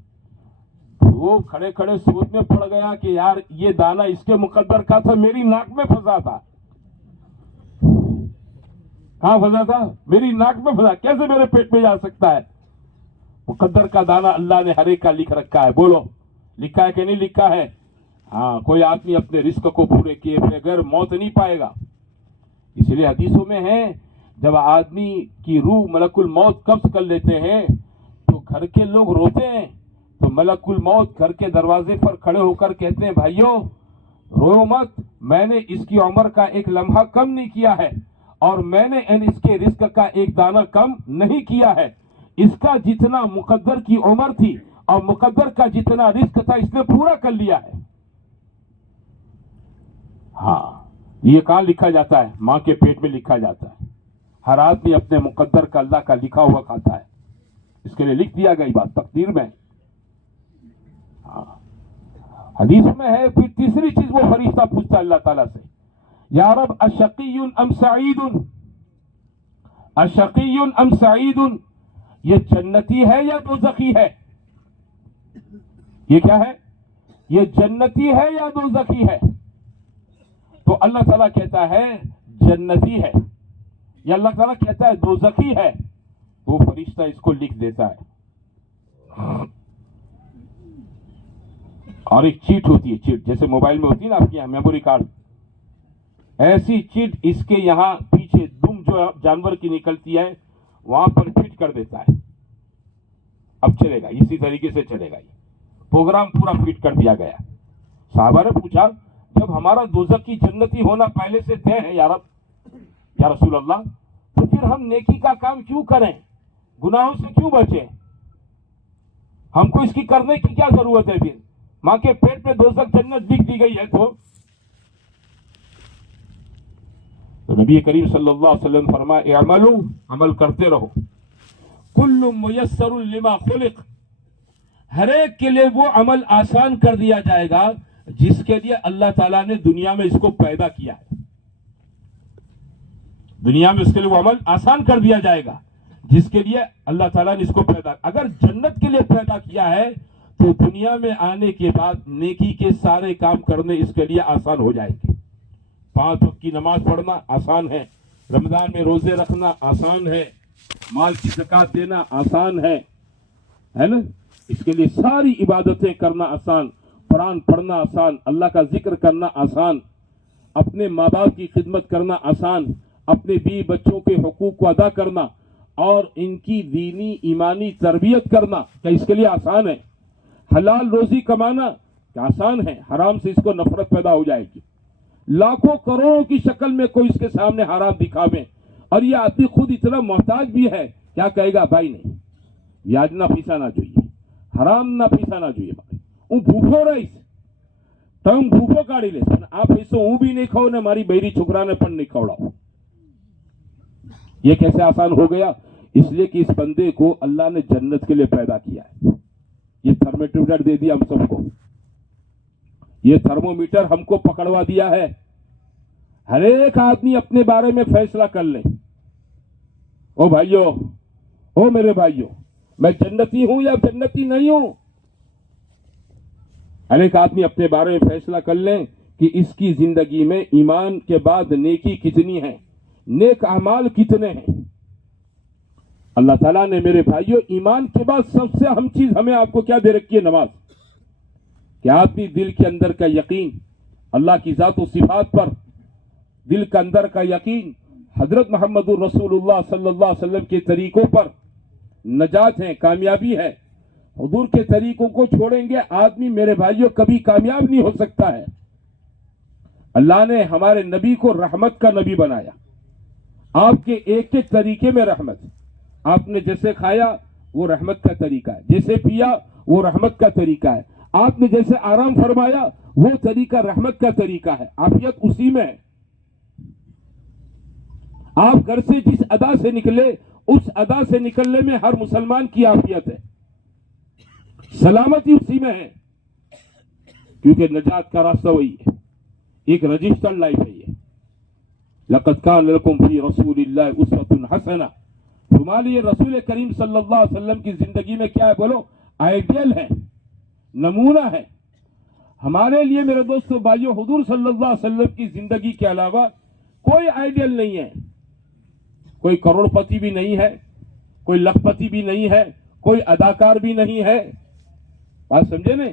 وہ کھڑے کھڑے سوچ میں پڑ گیا کہ یار یہ دانا اس کے مقدر کا تھا، میری ناک میں پھنسا تھا. کہاں پھنسا تھا؟ میری ناک میں پھنسا، کیسے میرے پیٹ میں جا سکتا ہے؟ مقدر کا دانا اللہ نے ہر ایک کا لکھ رکھا ہے. بولو لکھا ہے کہ نہیں لکھا ہے؟ ہاں، کوئی آدمی اپنے رزق کو پورے کیے بغیر موت نہیں پائے گا. اس لیے حدیثوں میں ہے جب آدمی کی روح ملک الموت قبض کر لیتے ہیں تو گھر کے لوگ روتے ہیں، تو ملک الموت گھر کے دروازے پر کھڑے ہو کر کہتے ہیں بھائیو رو مت، میں نے اس کی عمر کا ایک لمحہ کم نہیں کیا ہے، اور میں نے اس کے رزق کا ایک دانہ کم نہیں کیا ہے. اس کا جتنا مقدر کی عمر تھی اور مقدر کا جتنا رزق تھا اس نے پورا کر لیا ہے. ہاں، یہ کہاں لکھا جاتا ہے؟ ماں کے پیٹ میں لکھا جاتا ہے. ہر آدمی اپنے مقدر کا اللہ کا لکھا ہوا کھاتا ہے. اس کے لیے لکھ دیا گئی بات تقدیر میں. ہاں، حدیث میں ہے. پھر تیسری چیز وہ فرشتہ پوچھتا ہے اللہ تعالیٰ سے، یا رب اشقی ام سعید، اشقی ام سعید، یہ جنتی ہے یا دوزخی ہے؟ یہ کیا ہے؟ یہ جنتی ہے یا دوزخی ہے؟ تو اللہ تعالیٰ کہتا ہے جنتی ہے، یا اللہ تعالیٰ کہتا ہے دوزخی ہے. وہ فرشتہ اس کو لکھ دیتا ہے. اور ایک چیٹ ہوتی ہے، چیٹ جیسے موبائل میں ہوتی ہے نا آپ کے یہاں میموری کارڈ، ایسی چٹ اس کے یہاں پیچھے دم جو جانور کی نکلتی ہے وہاں پر فٹ کر دیتا ہے. اب چلے گا, اسی طریقے سے چلے گا. یہ پروگرام پورا فٹ کر دیا گیا. صحابہ نے پوچھا جب ہمارا دوزخ کی جنتی ہونا پہلے سے طے ہے یا رسول اللہ, تو پھر ہم نیکی کا کام کیوں کریں, گناہوں سے کیوں بچیں, ہم کو اس کی کرنے کی کیا ضرورت ہے؟ پھر ماں کے پیٹ میں دوزخ جنت لکھ دی گئی ہے تو نبی کریم صلی اللہ علیہ وسلم فرمائے اعملوا, عمل کرتے رہو, کل میسر لما خلق, ہر ایک کے لیے وہ عمل آسان کر دیا جائے گا جس کے لیے اللہ تعالیٰ نے دنیا میں اس کو پیدا کیا ہے. دنیا میں اس کے لیے وہ عمل آسان کر دیا جائے گا جس کے لیے اللہ تعالیٰ نے اس کو پیدا. اگر جنت کے لیے پیدا کیا ہے تو دنیا میں آنے کے بعد نیکی کے سارے کام کرنے اس کے لیے آسان ہو جائے گے. 5 وقت کی نماز پڑھنا آسان ہے, رمضان میں روزے رکھنا آسان ہے, مال کی زکات دینا آسان ہے نا, اس کے لیے ساری عبادتیں کرنا آسان, قرآن پڑھنا آسان, اللہ کا ذکر کرنا آسان, اپنے ماں باپ کی خدمت کرنا آسان, اپنے بیوی بچوں کے حقوق کو ادا کرنا اور ان کی دینی ایمانی تربیت کرنا کیا اس کے لیے آسان ہے؟ حلال روزی کمانا کیا آسان ہے؟ حرام سے اس کو نفرت پیدا ہو جائے گی. لاکھوں کروڑوں کی شکل میں کوئی اس کے سامنے حرام دکھاوے اور یہ آدمی خود اتنا محتاج بھی ہے, کیا کہے گا بھائی نہیں بیاج نہ پیسا نہ چاہیے, حرام نہ پیسا نہ چاہیے, હું ભૂખો રહીશ તો હું ભૂખો કાઢી લઈશ, આ પૈસો હું બી નહીં ખાઉં ને મારી બૈરી છોકરાને પણ નહીં ખવડાવું. یہ کیسے آسان ہو گیا؟ اس لیے کہ اس بندے کو اللہ نے جنت کے لیے پیدا کیا ہے. یہ تھرمومیٹر دے دیا ہم سب کو, یہ تھرمومیٹر ہم کو پکڑوا دیا ہے. ہر ایک آدمی اپنے بارے میں فیصلہ کر لے, او بھائیو, او میرے بھائیو, میں جنتی ہوں یا جنتی نہیں ہوں. ہر ایک آدمی اپنے بارے میں فیصلہ کر لیں کہ اس کی زندگی میں ایمان کے بعد نیکی کتنی ہے, نیک اعمال کتنے ہیں. اللہ تعالیٰ نے میرے بھائیوں ایمان کے بعد سب سے اہم چیز ہمیں آپ کو کیا دے رکھی ہے؟ نماز. کہ آدمی دل کے اندر کا یقین اللہ کی ذات و صفات پر, دل کے اندر کا یقین حضرت محمد الرسول اللہ صلی اللہ علیہ وسلم کے طریقوں پر نجات ہے, کامیابی ہے. حضور کے طریقوں کو چھوڑیں گے آدمی میرے بھائیوں کبھی کامیاب نہیں ہو سکتا ہے. اللہ نے ہمارے نبی کو رحمت کا نبی بنایا. آپ کے ایک ایک طریقے میں رحمت. آپ نے جیسے کھایا وہ رحمت کا طریقہ ہے, جیسے پیا وہ رحمت کا طریقہ ہے, آپ نے جیسے آرام فرمایا وہ طریقہ رحمت کا طریقہ ہے. عافیت اسی میں ہے. آپ گھر سے جس ادا سے نکلے اس ادا سے نکلنے میں ہر مسلمان کی عافیت ہے, سلامتی اسی میں ہے, کیونکہ نجات کا راستہ وہی ہے. ایک رجسٹرڈ لائف ہے یہ. لقد کان لکم فی رسول اللہ اسوۃ حسنہ. تمہارے لیے رسول کریم صلی اللہ علیہ وسلم کی زندگی میں کیا ہے؟ بولو, آئیڈیل ہے, نمونہ ہے. ہمارے لیے میرے دوستو بھائیو حضور صلی اللہ علیہ وسلم کی زندگی کے علاوہ کوئی آئیڈیل نہیں ہے. کوئی کروڑ پتی بھی نہیں ہے, کوئی لکھ پتی بھی نہیں ہے, کوئی اداکار بھی نہیں ہے. بات سمجھے نا؟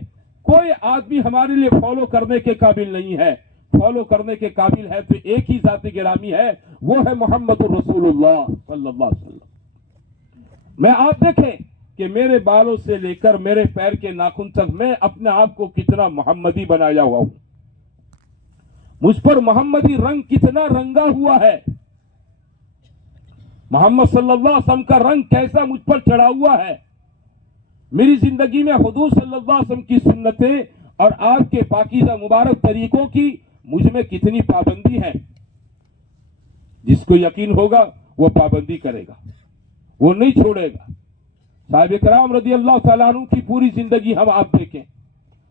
کوئی آدمی ہمارے لیے فالو کرنے کے قابل نہیں ہے. فالو کرنے کے قابل ہے تو ایک ہی ذات گرامی ہے, وہ ہے محمد الرسول اللہ صلی اللہ علیہ وسلم. میں آپ دیکھیں کہ میرے بالوں سے لے کر میرے پیر کے ناخن تک میں اپنے آپ کو کتنا محمدی بنایا ہوا ہوں. مجھ پر محمدی رنگ کتنا رنگا ہوا ہے. محمد صلی اللہ علیہ وسلم کا رنگ کیسا مجھ پر چڑھا ہوا ہے. میری زندگی میں حضور صلی اللہ علیہ وسلم کی سنتیں اور آپ کے پاکیزہ مبارک طریقوں کی مجھ میں کتنی پابندی ہے. جس کو یقین ہوگا وہ پابندی کرے گا, وہ نہیں چھوڑے گا. صحابہ کرام رضی اللہ تعالیٰ عنہ کی پوری زندگی ہم آپ دیکھیں,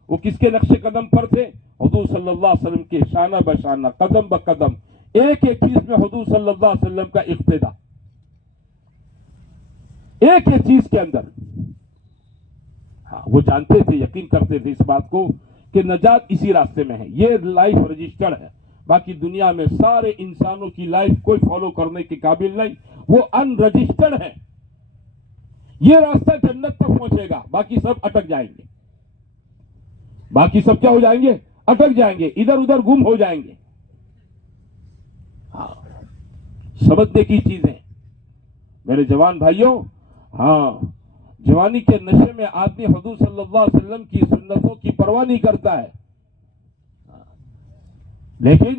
وہ کس کے نقش قدم پر تھے؟ حضور صلی اللہ علیہ وسلم کے شانہ بشانہ, قدم بقدم, ایک ایک چیز میں حضور صلی اللہ علیہ وسلم کا اقتدا, ایک ایک چیز کے اندر. ہاں, وہ جانتے تھے, یقین کرتے تھے اس بات کو کہ نجات اسی راستے میں ہے. یہ لائف رجسٹرڈ ہے. باقی دنیا میں سارے انسانوں کی لائف کوئی فالو کرنے کے قابل نہیں, وہ ان رجسٹرڈ ہے. یہ راستہ جنت تک پہنچے گا, باقی سب اٹک جائیں گے. باقی سب کیا ہو جائیں گے؟ اٹک جائیں گے, ادھر ادھر گم ہو جائیں گے. ہاں سمجھنے کی چیزیں میرے جوان بھائیوں. ہاں جوانی کے نشے میں آدمی حضور صلی اللہ علیہ وسلم کی سنتوں کی پرواہ نہیں کرتا ہے, لیکن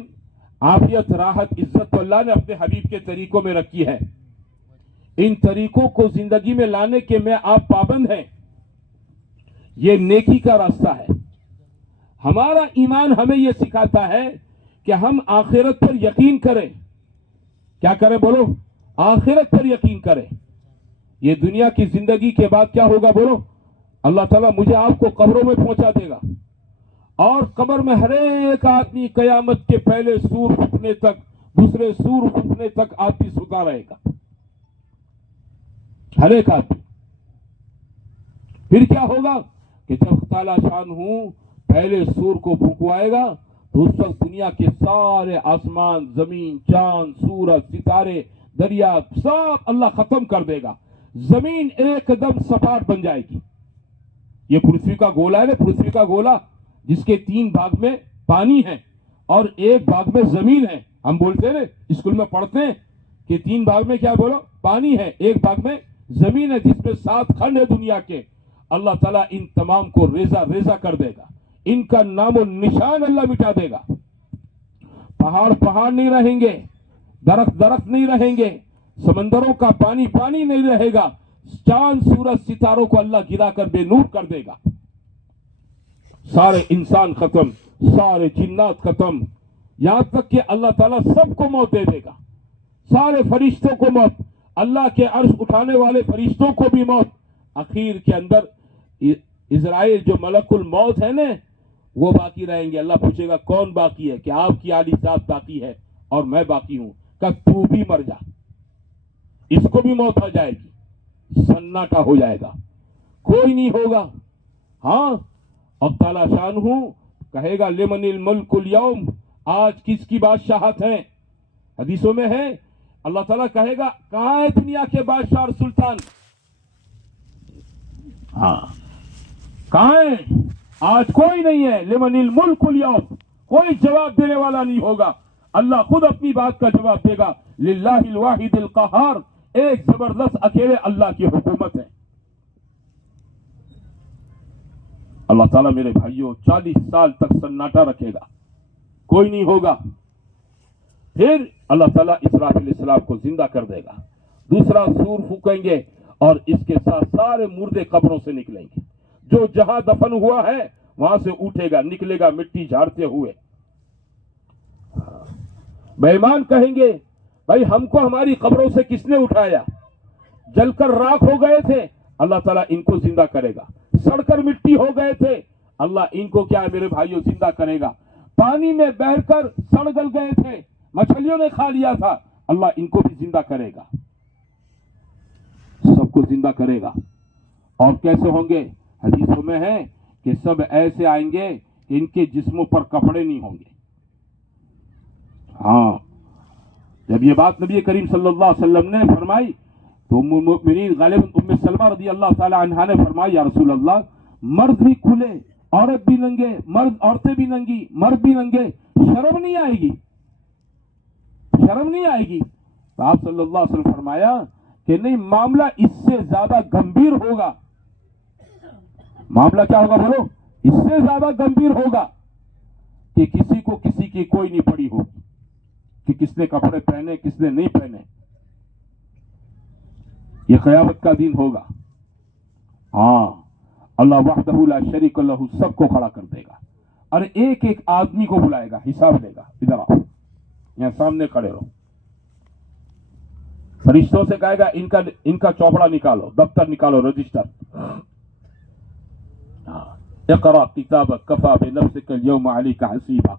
عافیت راحت عزت تو اللہ نے اپنے حبیب کے طریقوں میں رکھی ہے. ان طریقوں کو زندگی میں لانے کے میں آپ پابند ہیں. یہ نیکی کا راستہ ہے. ہمارا ایمان ہمیں یہ سکھاتا ہے کہ ہم آخرت پر یقین کریں. کیا کریں بولو؟ آخرت پر یقین کریں. یہ دنیا کی زندگی کے بعد کیا ہوگا بولو؟ اللہ تعالیٰ مجھے آپ کو قبروں میں پہنچا دے گا, اور قبر میں ہر ایک آدمی قیامت کے پہلے سور پھونکنے تک دوسرے سور پھونکنے تک آدمی ستا رہے گا, ہر ایک آدمی. پھر کیا ہوگا کہ جب تعالیٰ شانہ پہلے سور کو پھونکوائے گا تو اس وقت دنیا کے سارے آسمان زمین چاند سورج ستارے دریا سب اللہ ختم کر دے گا. زمین ایک دم سپاٹ بن جائے گی. یہ پرتھوی کا گولا ہے نا, پرتھوی کا گولا جس کے 3 بھاگ میں پانی ہے اور 1 بھاگ میں زمین ہے. ہم بولتے ہیں نا اسکول میں پڑھتے ہیں کہ 3 بھاگ میں کیا بولو پانی ہے, 1 بھاگ میں زمین ہے جس میں 7 کھنڈ ہے دنیا کے. اللہ تعالیٰ ان تمام کو ریزہ ریزہ کر دے گا. ان کا نام و نشان اللہ مٹا دے گا. پہاڑ پہاڑ نہیں رہیں گے, درخت درخت نہیں رہیں گے, سمندروں کا پانی پانی نہیں رہے گا. چاند سورج ستاروں کو اللہ گرا کر بے نور کر دے گا. سارے انسان ختم, سارے جنات ختم, یہاں تک کہ اللہ تعالیٰ سب کو موت دے دے گا. سارے فرشتوں کو موت, اللہ کے عرش اٹھانے والے فرشتوں کو بھی موت. اخیر کے اندر اسرائیل جو ملک الموت ہے نا وہ باقی رہیں گے. اللہ پوچھے گا کون باقی ہے, کہ آپ کی عالی ذات باقی ہے اور میں باقی ہوں. کہ تو بھی مر جا, اس کو بھی موت آ جائے گی, سناٹا ہو جائے گا, کوئی نہیں ہوگا. ہاں اور تعالیٰ شانہ کہے گا لمن الملک اليوم, آج کس کی بادشاہت ہے؟ حدیثوں میں ہے اللہ تعالیٰ کہے گا کہاں ہے دنیا کے بادشاہ اور سلطان؟ ہاں کہاں ہے؟ آج کوئی نہیں ہے. لمن الملک اليوم, کوئی جواب دینے والا نہیں ہوگا. اللہ خود اپنی بات کا جواب دے گا. للہ الواحد القہار, ایک زبردست اکیلے اللہ کی حکومت ہے. اللہ تعالیٰ میرے بھائیوں 40 سال تک سناٹا رکھے گا, کوئی نہیں ہوگا. پھر اللہ تعالیٰ اسرافیل علیہ السلام کو زندہ کر دے گا. دوسرا سور پھونکیں گے اور اس کے ساتھ سارے مردے قبروں سے نکلیں گے. جو جہاں دفن ہوا ہے وہاں سے اٹھے گا, نکلے گا مٹی جھاڑتے ہوئے. بے ایمان کہیں گے بھائی ہم کو ہماری قبروں سے کس نے اٹھایا؟ جل کر راکھ ہو گئے تھے, اللہ تعالیٰ ان کو زندہ کرے گا. سڑ کر مٹی ہو گئے تھے, اللہ ان کو کیا ہے میرے بھائیوں زندہ کرے گا. پانی میں بہہ کر سڑ گل گئے تھے, مچھلیوں نے کھا لیا تھا, اللہ ان کو بھی زندہ کرے گا. سب کو زندہ کرے گا. اور کیسے ہوں گے؟ حدیثوں میں ہے کہ سب ایسے آئیں گے کہ ان کے جسموں پر کپڑے نہیں ہوں گے. ہاں جب یہ بات نبی کریم صلی اللہ علیہ وسلم نے فرمائی تو ام المؤمنین غالباً ام سلمہ رضی اللہ تعالی عنہا نے فرمایا یا رسول اللہ, مرد بھی کھلے عورت بھی ننگے, مرد عورتیں بھی ننگی مرد بھی ننگے, شرم نہیں آئے گی؟ شرم نہیں آئے گی؟ تو آپ صلی اللہ علیہ وسلم فرمایا کہ نہیں, معاملہ اس سے زیادہ گمبھیر ہوگا. معاملہ کیا ہوگا بولو؟ اس سے زیادہ گمبھیر ہوگا کہ کسی کو کسی کی کوئی نہیں پڑی ہوگی کہ کس نے کپڑے پہنے کس نے نہیں پہنے. یہ قیامت کا دن ہوگا. ہاں اللہ وحدہ لا شریک لہ سب کو کھڑا کر دے گا اور ایک ایک آدمی کو بلائے گا, حساب لے گا. ادھر آؤ, یہاں سامنے کھڑے رہو. فرشتوں سے کہے گا ان کا چوپڑا نکالو, دفتر نکالو, رجسٹر. اقرا کتابک کفا بنفسک اليوم علیک حسیبا,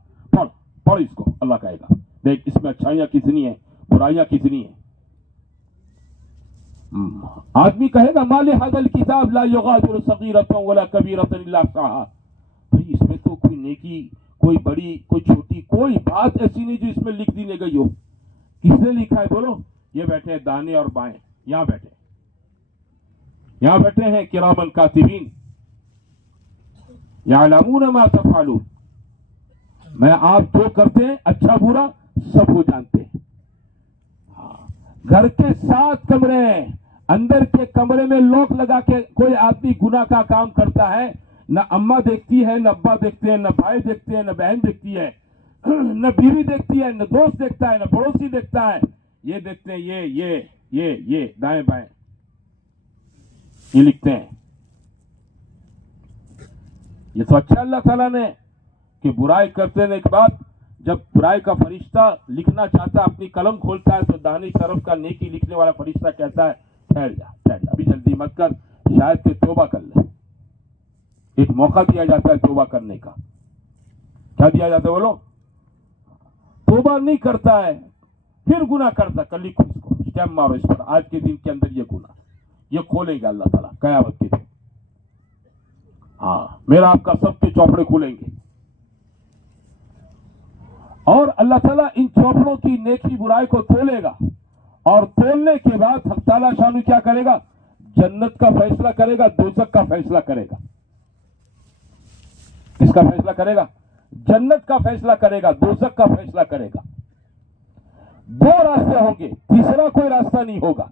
پڑھ اس کو. اللہ کہے گا دیکھ اس میں اچھائیاں کتنی ہیں, برائیاں کتنی ہیں. آدمی کہے گا ما لهذا الكتاب لا يغادر صغيرة ولا كبيرة الا احصاها. بھائی اس میں تو کوئی نیکی, کوئی بڑی, کوئی چھوٹی, کوئی بات ایسی نہیں جو اس میں لکھ دی نہیں گئی ہو. کس نے لکھا ہے بولو؟ یہ بیٹھے ہیں دانے اور بائیں, یہاں بیٹھے ہیں کرامن کاتبین یعلمون ما تفعلون. میں آپ جو کرتے ہیں اچھا برا سب وہ جانتے ہیں. घर के 7 कमरे हैं, अंदर के कमरे में लॉक लगा के कोई आदमी गुनाह का काम करता है, न अम्मा देखती है, न अब्बा देखते हैं, न भाई देखते हैं, न बहन देखती है, न बीवी देखती है, न दोस्त देखता है, न पड़ोसी देखता है, ये देखते हैं, ये दाएं बाएं ये लिखते हैं। ये तो अच्छा अल्लाह ताला ने कि बुराई करने के बाद जब बुराई का फरिश्ता लिखना चाहता है, अपनी कलम खोलता है, तो दाहिनी तरफ का नेकी लिखने वाला फरिश्ता कहता है ठहर जा, अभी जल्दी मत कर, शायद कि तौबा कर ले। एक मौका दिया जाता है तौबा करने का। क्या दिया जाता है बोलो? तौबा नहीं करता है फिर गुनाह करता, कल लिखो इसको, स्टैम्प मारो इस पर, आज के दिन के अंदर ये गुनाह, ये खोलेंगे अल्लाह ताला कयामत के दिन। हाँ, मेरा आपका सबके चौपड़े खुलेंगे और अल्लाह ताला इन चौपड़ों की नेकी बुराई को तोलेगा, और तोलने के बाद हक ताला शानु क्या करेगा? जन्नत का फैसला करेगा, दोजख का फैसला करेगा। किसका फैसला करेगा? जन्नत का फैसला करेगा, दोजख का फैसला करेगा। 2 रास्ते होंगे, तीसरा कोई रास्ता नहीं होगा।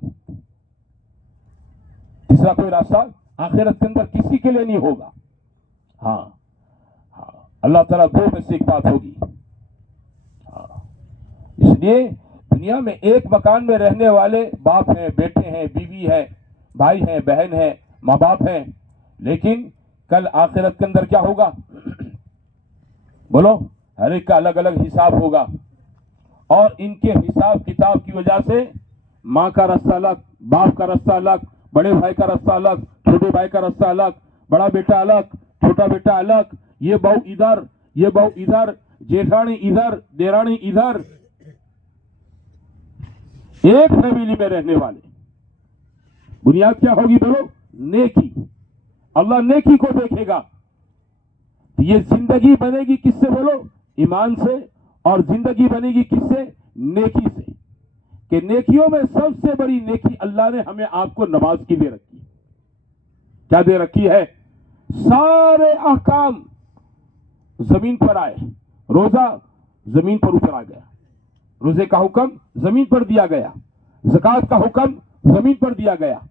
तीसरा कोई रास्ता आखिरत के अंदर किसी के लिए नहीं होगा। हाँ, अल्लाह ताला 2 में से एक बात होगी। इसलिए दुनिया में एक मकान में रहने वाले बाप हैं, बेटे हैं, बीवी है, भाई हैं, बहन है, माँ बाप हैं, लेकिन कल आखिरत के अंदर क्या होगा बोलो? हर एक का अलग अलग हिसाब होगा, और इनके हिसाब किताब की वजह से माँ का रास्ता अलग, बाप का रास्ता अलग, बड़े भाई का रास्ता अलग, छोटे भाई का रास्ता अलग, बड़ा बेटा अलग, छोटा बेटा अलग, ये बहू इधर, ये बहू इधर, जेठानी इधर, देरानी इधर, एक फैमिली में रहने वाले। बुनियाद क्या होगी बोलो? नेकी। अल्लाह नेकी को देखेगा। ये जिंदगी बनेगी किससे बोलो? ईमान से। और जिंदगी बनेगी किससे? नेकी से। कि नेकियों में सबसे बड़ी नेकी अल्लाह ने हमें आपको नमाज की दे रखी है। क्या दे रखी है? सारे अहकाम जमीन पर आए। रोजा जमीन पर उतर आ गया, रोजे का हुक्म जमीन पर दिया गया, ज़कात का हुक्म जमीन पर दिया गया,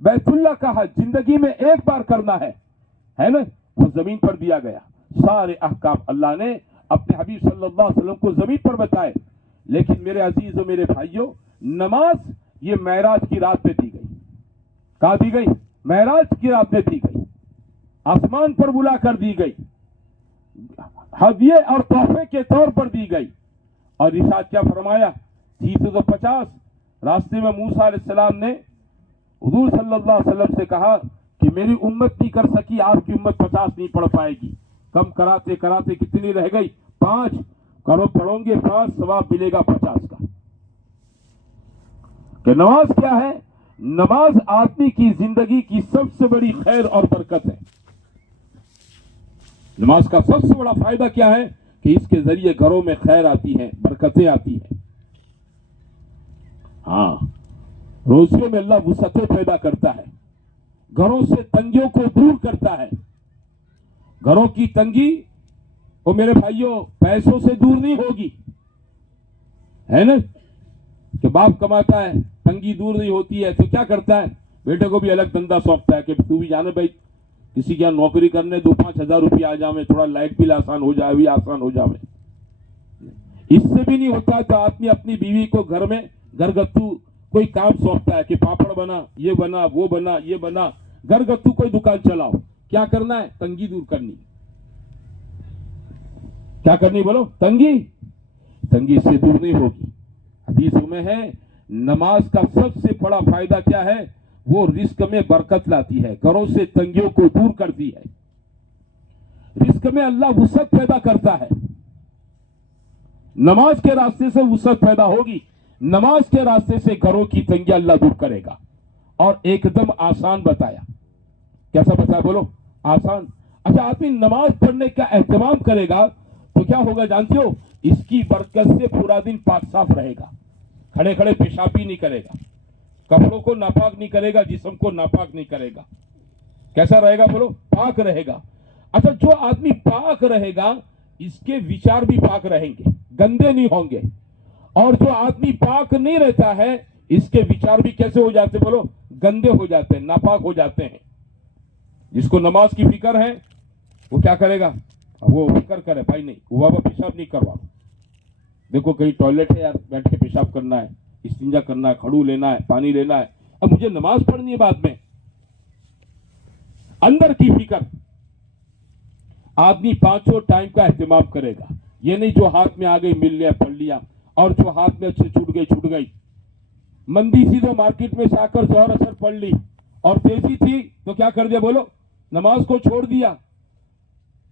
बैतुल्लाह का हज जिंदगी में एक बार करना है ना, वो जमीन पर दिया गया। सारे अहकाम अल्लाह ने अपने हबीब सल्लल्लाहु अलैहि वसल्लम को जमीन पर बताए। लेकिन मेरे अजीज और मेरे भाइयों, नमाज ये मेराज की रात में दी गई। कहां दी गई? मेराज की रात में दी गई, आसमान पर बुला कर दी गई, हदिये और तोहफे के तौर पर दी गई। और इरशाद क्या फरमाया? 350 रास्ते में मूसा अलैहिस्सलाम ने हुजूर सल्लल्लाहु अलैहि वसल्लम से कहा कि मेरी उम्मत नहीं कर सकी, आपकी उम्मत 50 नहीं पढ़ पाएगी। कम कराते कराते कितनी रह गई? 5 करो पढ़ोगे 5, सवाब मिलेगा 50 का। कि नमाज क्या है? नमाज आदमी की जिंदगी की सबसे बड़ी खैर और बरकत है। नमाज का सबसे बड़ा फायदा क्या है? कि इसके जरिए घरों में खैर आती है, बरकतें आती हैं। हाँ, रोजियों में अल्लाह वुसअतें पैदा करता है, घरों से तंगियों को दूर करता है। घरों की तंगी वो मेरे भाइयों पैसों से दूर नहीं होगी, है ना? कि बाप कमाता है, तंगी दूर नहीं होती है, तो क्या करता है? बेटे को भी अलग धंधा सौंपता है कि तू भी जाने भाई, किसी के यहाँ नौकरी करने 2-5 हजार रुपया आ जावे, थोड़ा लाइट बिल आसान हो जाए, भी आसान हो जावे। इससे भी नहीं होता तो आदमी अपनी बीवी को घर में घरगत्तू कोई काम सौंपता है कि पापड़ बना, ये बना, वो बना, ये बना, घरगत्तू कोई दुकान चलाओ। क्या करना है? तंगी दूर करनी। क्या करनी बोलो? तंगी। तंगी इससे दूर नहीं होगी। हदीसों में है नमाज का सबसे बड़ा फायदा क्या है? वो रिस्क में बरकत लाती है, घरों से तंगियों को दूर करती है। रिस्क में अल्लाह वुसअत पैदा करता है। नमाज के रास्ते से वुसअत पैदा होगी, नमाज के रास्ते से घरों की तंगी अल्लाह दूर करेगा। और एकदम आसान बताया। कैसा बताया बोलो? आसान। अच्छा, आदमी नमाज पढ़ने का एहतमाम करेगा तो क्या होगा जानते हो? इसकी बरकत से पूरा दिन पाक साफ रहेगा, खड़े खड़े पेशाब भी नहीं करेगा, कपड़ों को नापाक नहीं करेगा, जिस्म को नापाक नहीं करेगा। कैसा रहेगा बोलो? पाक रहेगा। अच्छा, जो आदमी पाक रहेगा इसके विचार भी पाक रहेंगे, गंदे नहीं होंगे। और जो आदमी पाक नहीं रहता है इसके विचार भी कैसे हो जाते, बोलो, गंदे हो जाते हैं, नापाक हो जाते हैं। जिसको नमाज की फिक्र है वो क्या करेगा, वो फिक्र करे, भाई नहीं वो बाबा पेशाब नहीं करवा, देखो कहीं टॉयलेट है यार, बैठ के पेशाब करना है, इस्तिंजा करना है, खड़ू लेना है, पानी लेना है, अब मुझे नमाज पढ़नी है बाद में। अंदर की फिक्र, आदमी पांचों टाइम का एहतमाम करेगा। ये नहीं जो हाथ में आ गई मिल लिया पढ़ लिया, और जो हाथ में अच्छे छूट गई। मंदी थी तो मार्केट में जाकर जोहर असर पढ़ ली, और तेजी थी तो क्या कर दिया, बोलो, नमाज को छोड़ दिया।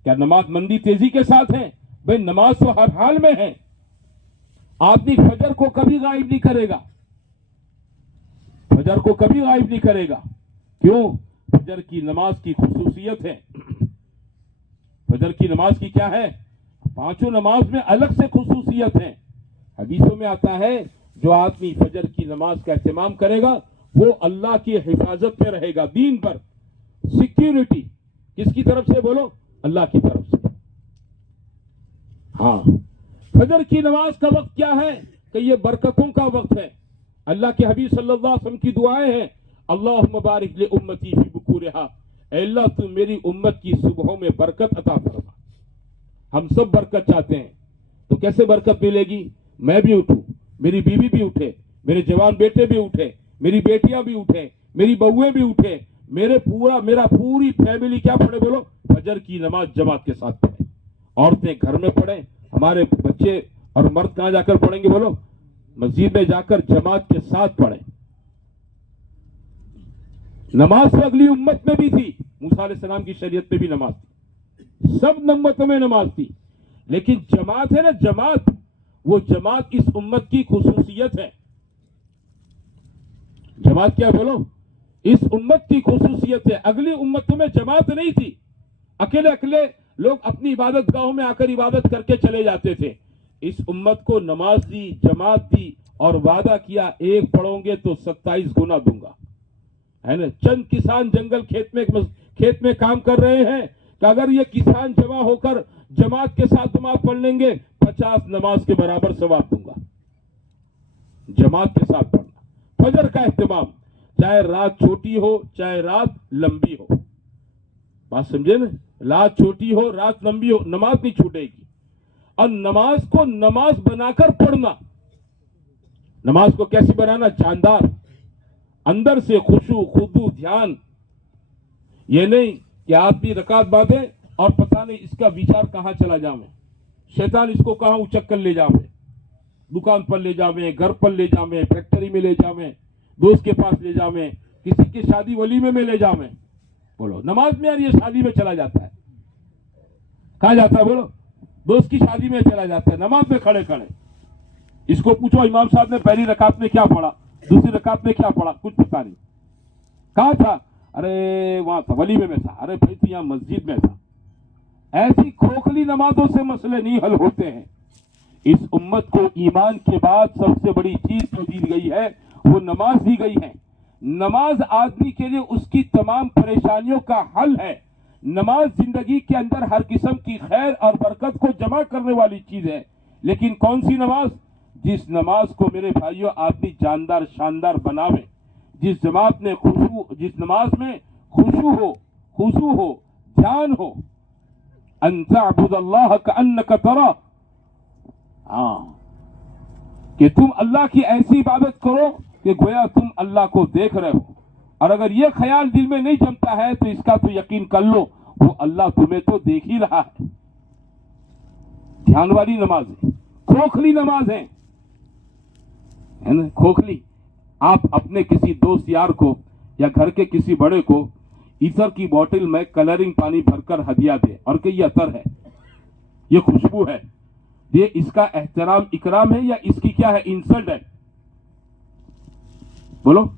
क्या नमाज मंदी तेजी के साथ है? भाई नमाज तो हर हाल में है। आदमी फजर को कभी गायब नहीं करेगा, फजर को कभी गायब नहीं करेगा। क्यों? फजर की नमाज की खुसूसियत है। फजर की नमाज की क्या है? पांचों नमाज में अलग से खुसूसियत है। हदीसों में आता है जो आदमी फजर की नमाज का एहतमाम करेगा वो अल्लाह की हिफाजत पे रहेगा, दीन पर। सिक्योरिटी किसकी तरफ से, बोलो, अल्लाह की तरफ से। हाँ, फजर की नमाज का वक्त क्या है कि ये बरकतों का वक्त है। अल्लाह के हबीब सल्लल्लाहु अलैहि वसल्लम की दुआएं हैं, अल्लाहुम्मा बारिक li उम्मती फी बुकूरिहा, अल्लाह तू मेरी उम्मत की सुबहों में बरकत अता फरमा। हम सब बरकत चाहते हैं, तो कैसे बरकत मिलेगी? मैं भी उठूं, मेरी बीवी भी उठे, मेरे जवान बेटे भी उठे, मेरी बेटियां भी उठे, मेरी बहुएं भी उठे, मेरा पूरी फैमिली क्या पढ़े, बोलो, फजर की नमाज जमात के साथ पढ़े। औरतें घर में पढ़े, हमारे बच्चे और मर्द कहां जाकर पढ़ेंगे, बोलो, मस्जिद में जाकर जमात के साथ पढ़े। नमाज तो अगली उम्मत में भी थी, मूसा अलैहिस्सलाम की शरीयत में भी नमाज थी, सब उम्मतों में नमाज थी, लेकिन जमात है ना, जमात, वो जमात इस उम्मत की खुसूसियत है। जमात क्या, बोलो, इस उम्मत की खुसूसियत है। अगली उम्मतों में जमात नहीं थी, अकेले अकेले लोग अपनी इबादत गाहों में आकर इबादत करके चले जाते थे। इस उम्मत को नमाज दी, जमात दी, और वादा किया एक पढ़ोगे तो 27 गुना दूंगा, है ना। चंद किसान जंगल खेत में काम कर रहे हैं कि अगर ये किसान जमा होकर जमात के साथ नमाज पढ़ लेंगे 50 नमाज के बराबर सवाब दूंगा। जमात के साथ पढ़ना, फजर का एहतमाम, चाहे रात छोटी हो चाहे रात लंबी हो, बात समझे ना, रात छोटी हो रात लंबी हो, नमाज नहीं छूटेगी। और नमाज को नमाज बनाकर पढ़ना। नमाज को कैसी बनाना? जानदार, अंदर से खुशू खुदू ध्यान। ये नहीं कि आदमी रकात बांधे और पता नहीं इसका विचार कहां चला जावे, शैतान इसको कहां उचक कर ले जावे, दुकान पर ले जावे, घर पर ले जावे, फैक्ट्री में ले जावे, दोस्त के पास ले जावे, किसी की शादी वलीमे में ले जावे। बोलो, नमाज में यार ये शादी में चला जाता है, कहां जाता है, बोलो, दोस्त की शादी में चला जाता है, नमाज में खड़े खड़े। इसको पूछो इमाम साहब ने पहली रकात में क्या पढ़ा, दूसरी रकात में क्या पढ़ा, कुछ पता नहीं। कहां था? अरे वहां था, वलीमे में था। अरे भाई तो यहां मस्जिद में था। ऐसी खोखली नमाजों से मसले नहीं हल होते हैं। इस उम्मत को ईमान के बाद सबसे बड़ी चीज जो दी गई है वो नमाज दी गई है। नमाज आदमी के लिए उसकी तमाम परेशानियों का हल है। नमाज जिंदगी के अंदर हर किस्म की खैर और बरकत को जमा करने वाली चीज है। लेकिन कौन सी नमाज? जिस नमाज को मेरे भाइयों आदमी जानदार शानदार बनावे, जिस नमाज में खुशू हो, ध्यान हो। अन तअबुदल्लाह कअन्नका तरा, कि तुम अल्लाह की ऐसी इबादत करो कि गोया तुम अल्लाह को देख रहे हो। और अगर ये ख्याल दिल में नहीं जमता है तो इसका तो यकीन कर लो वो अल्लाह तुम्हें तो देख ही रहा है। ध्यान वाली नमाज है, खोखली नमाज है ना, खोखली। आप अपने किसी दोस्त यार को या घर के किसी बड़े को ईतर की बोतल में कलरिंग पानी भरकर हदिया दे और कि ये अतर है, ये खुशबू है, ये इसका एहतराम इकराम है या इसकी क्या है, इंसल्ट है? बोलो,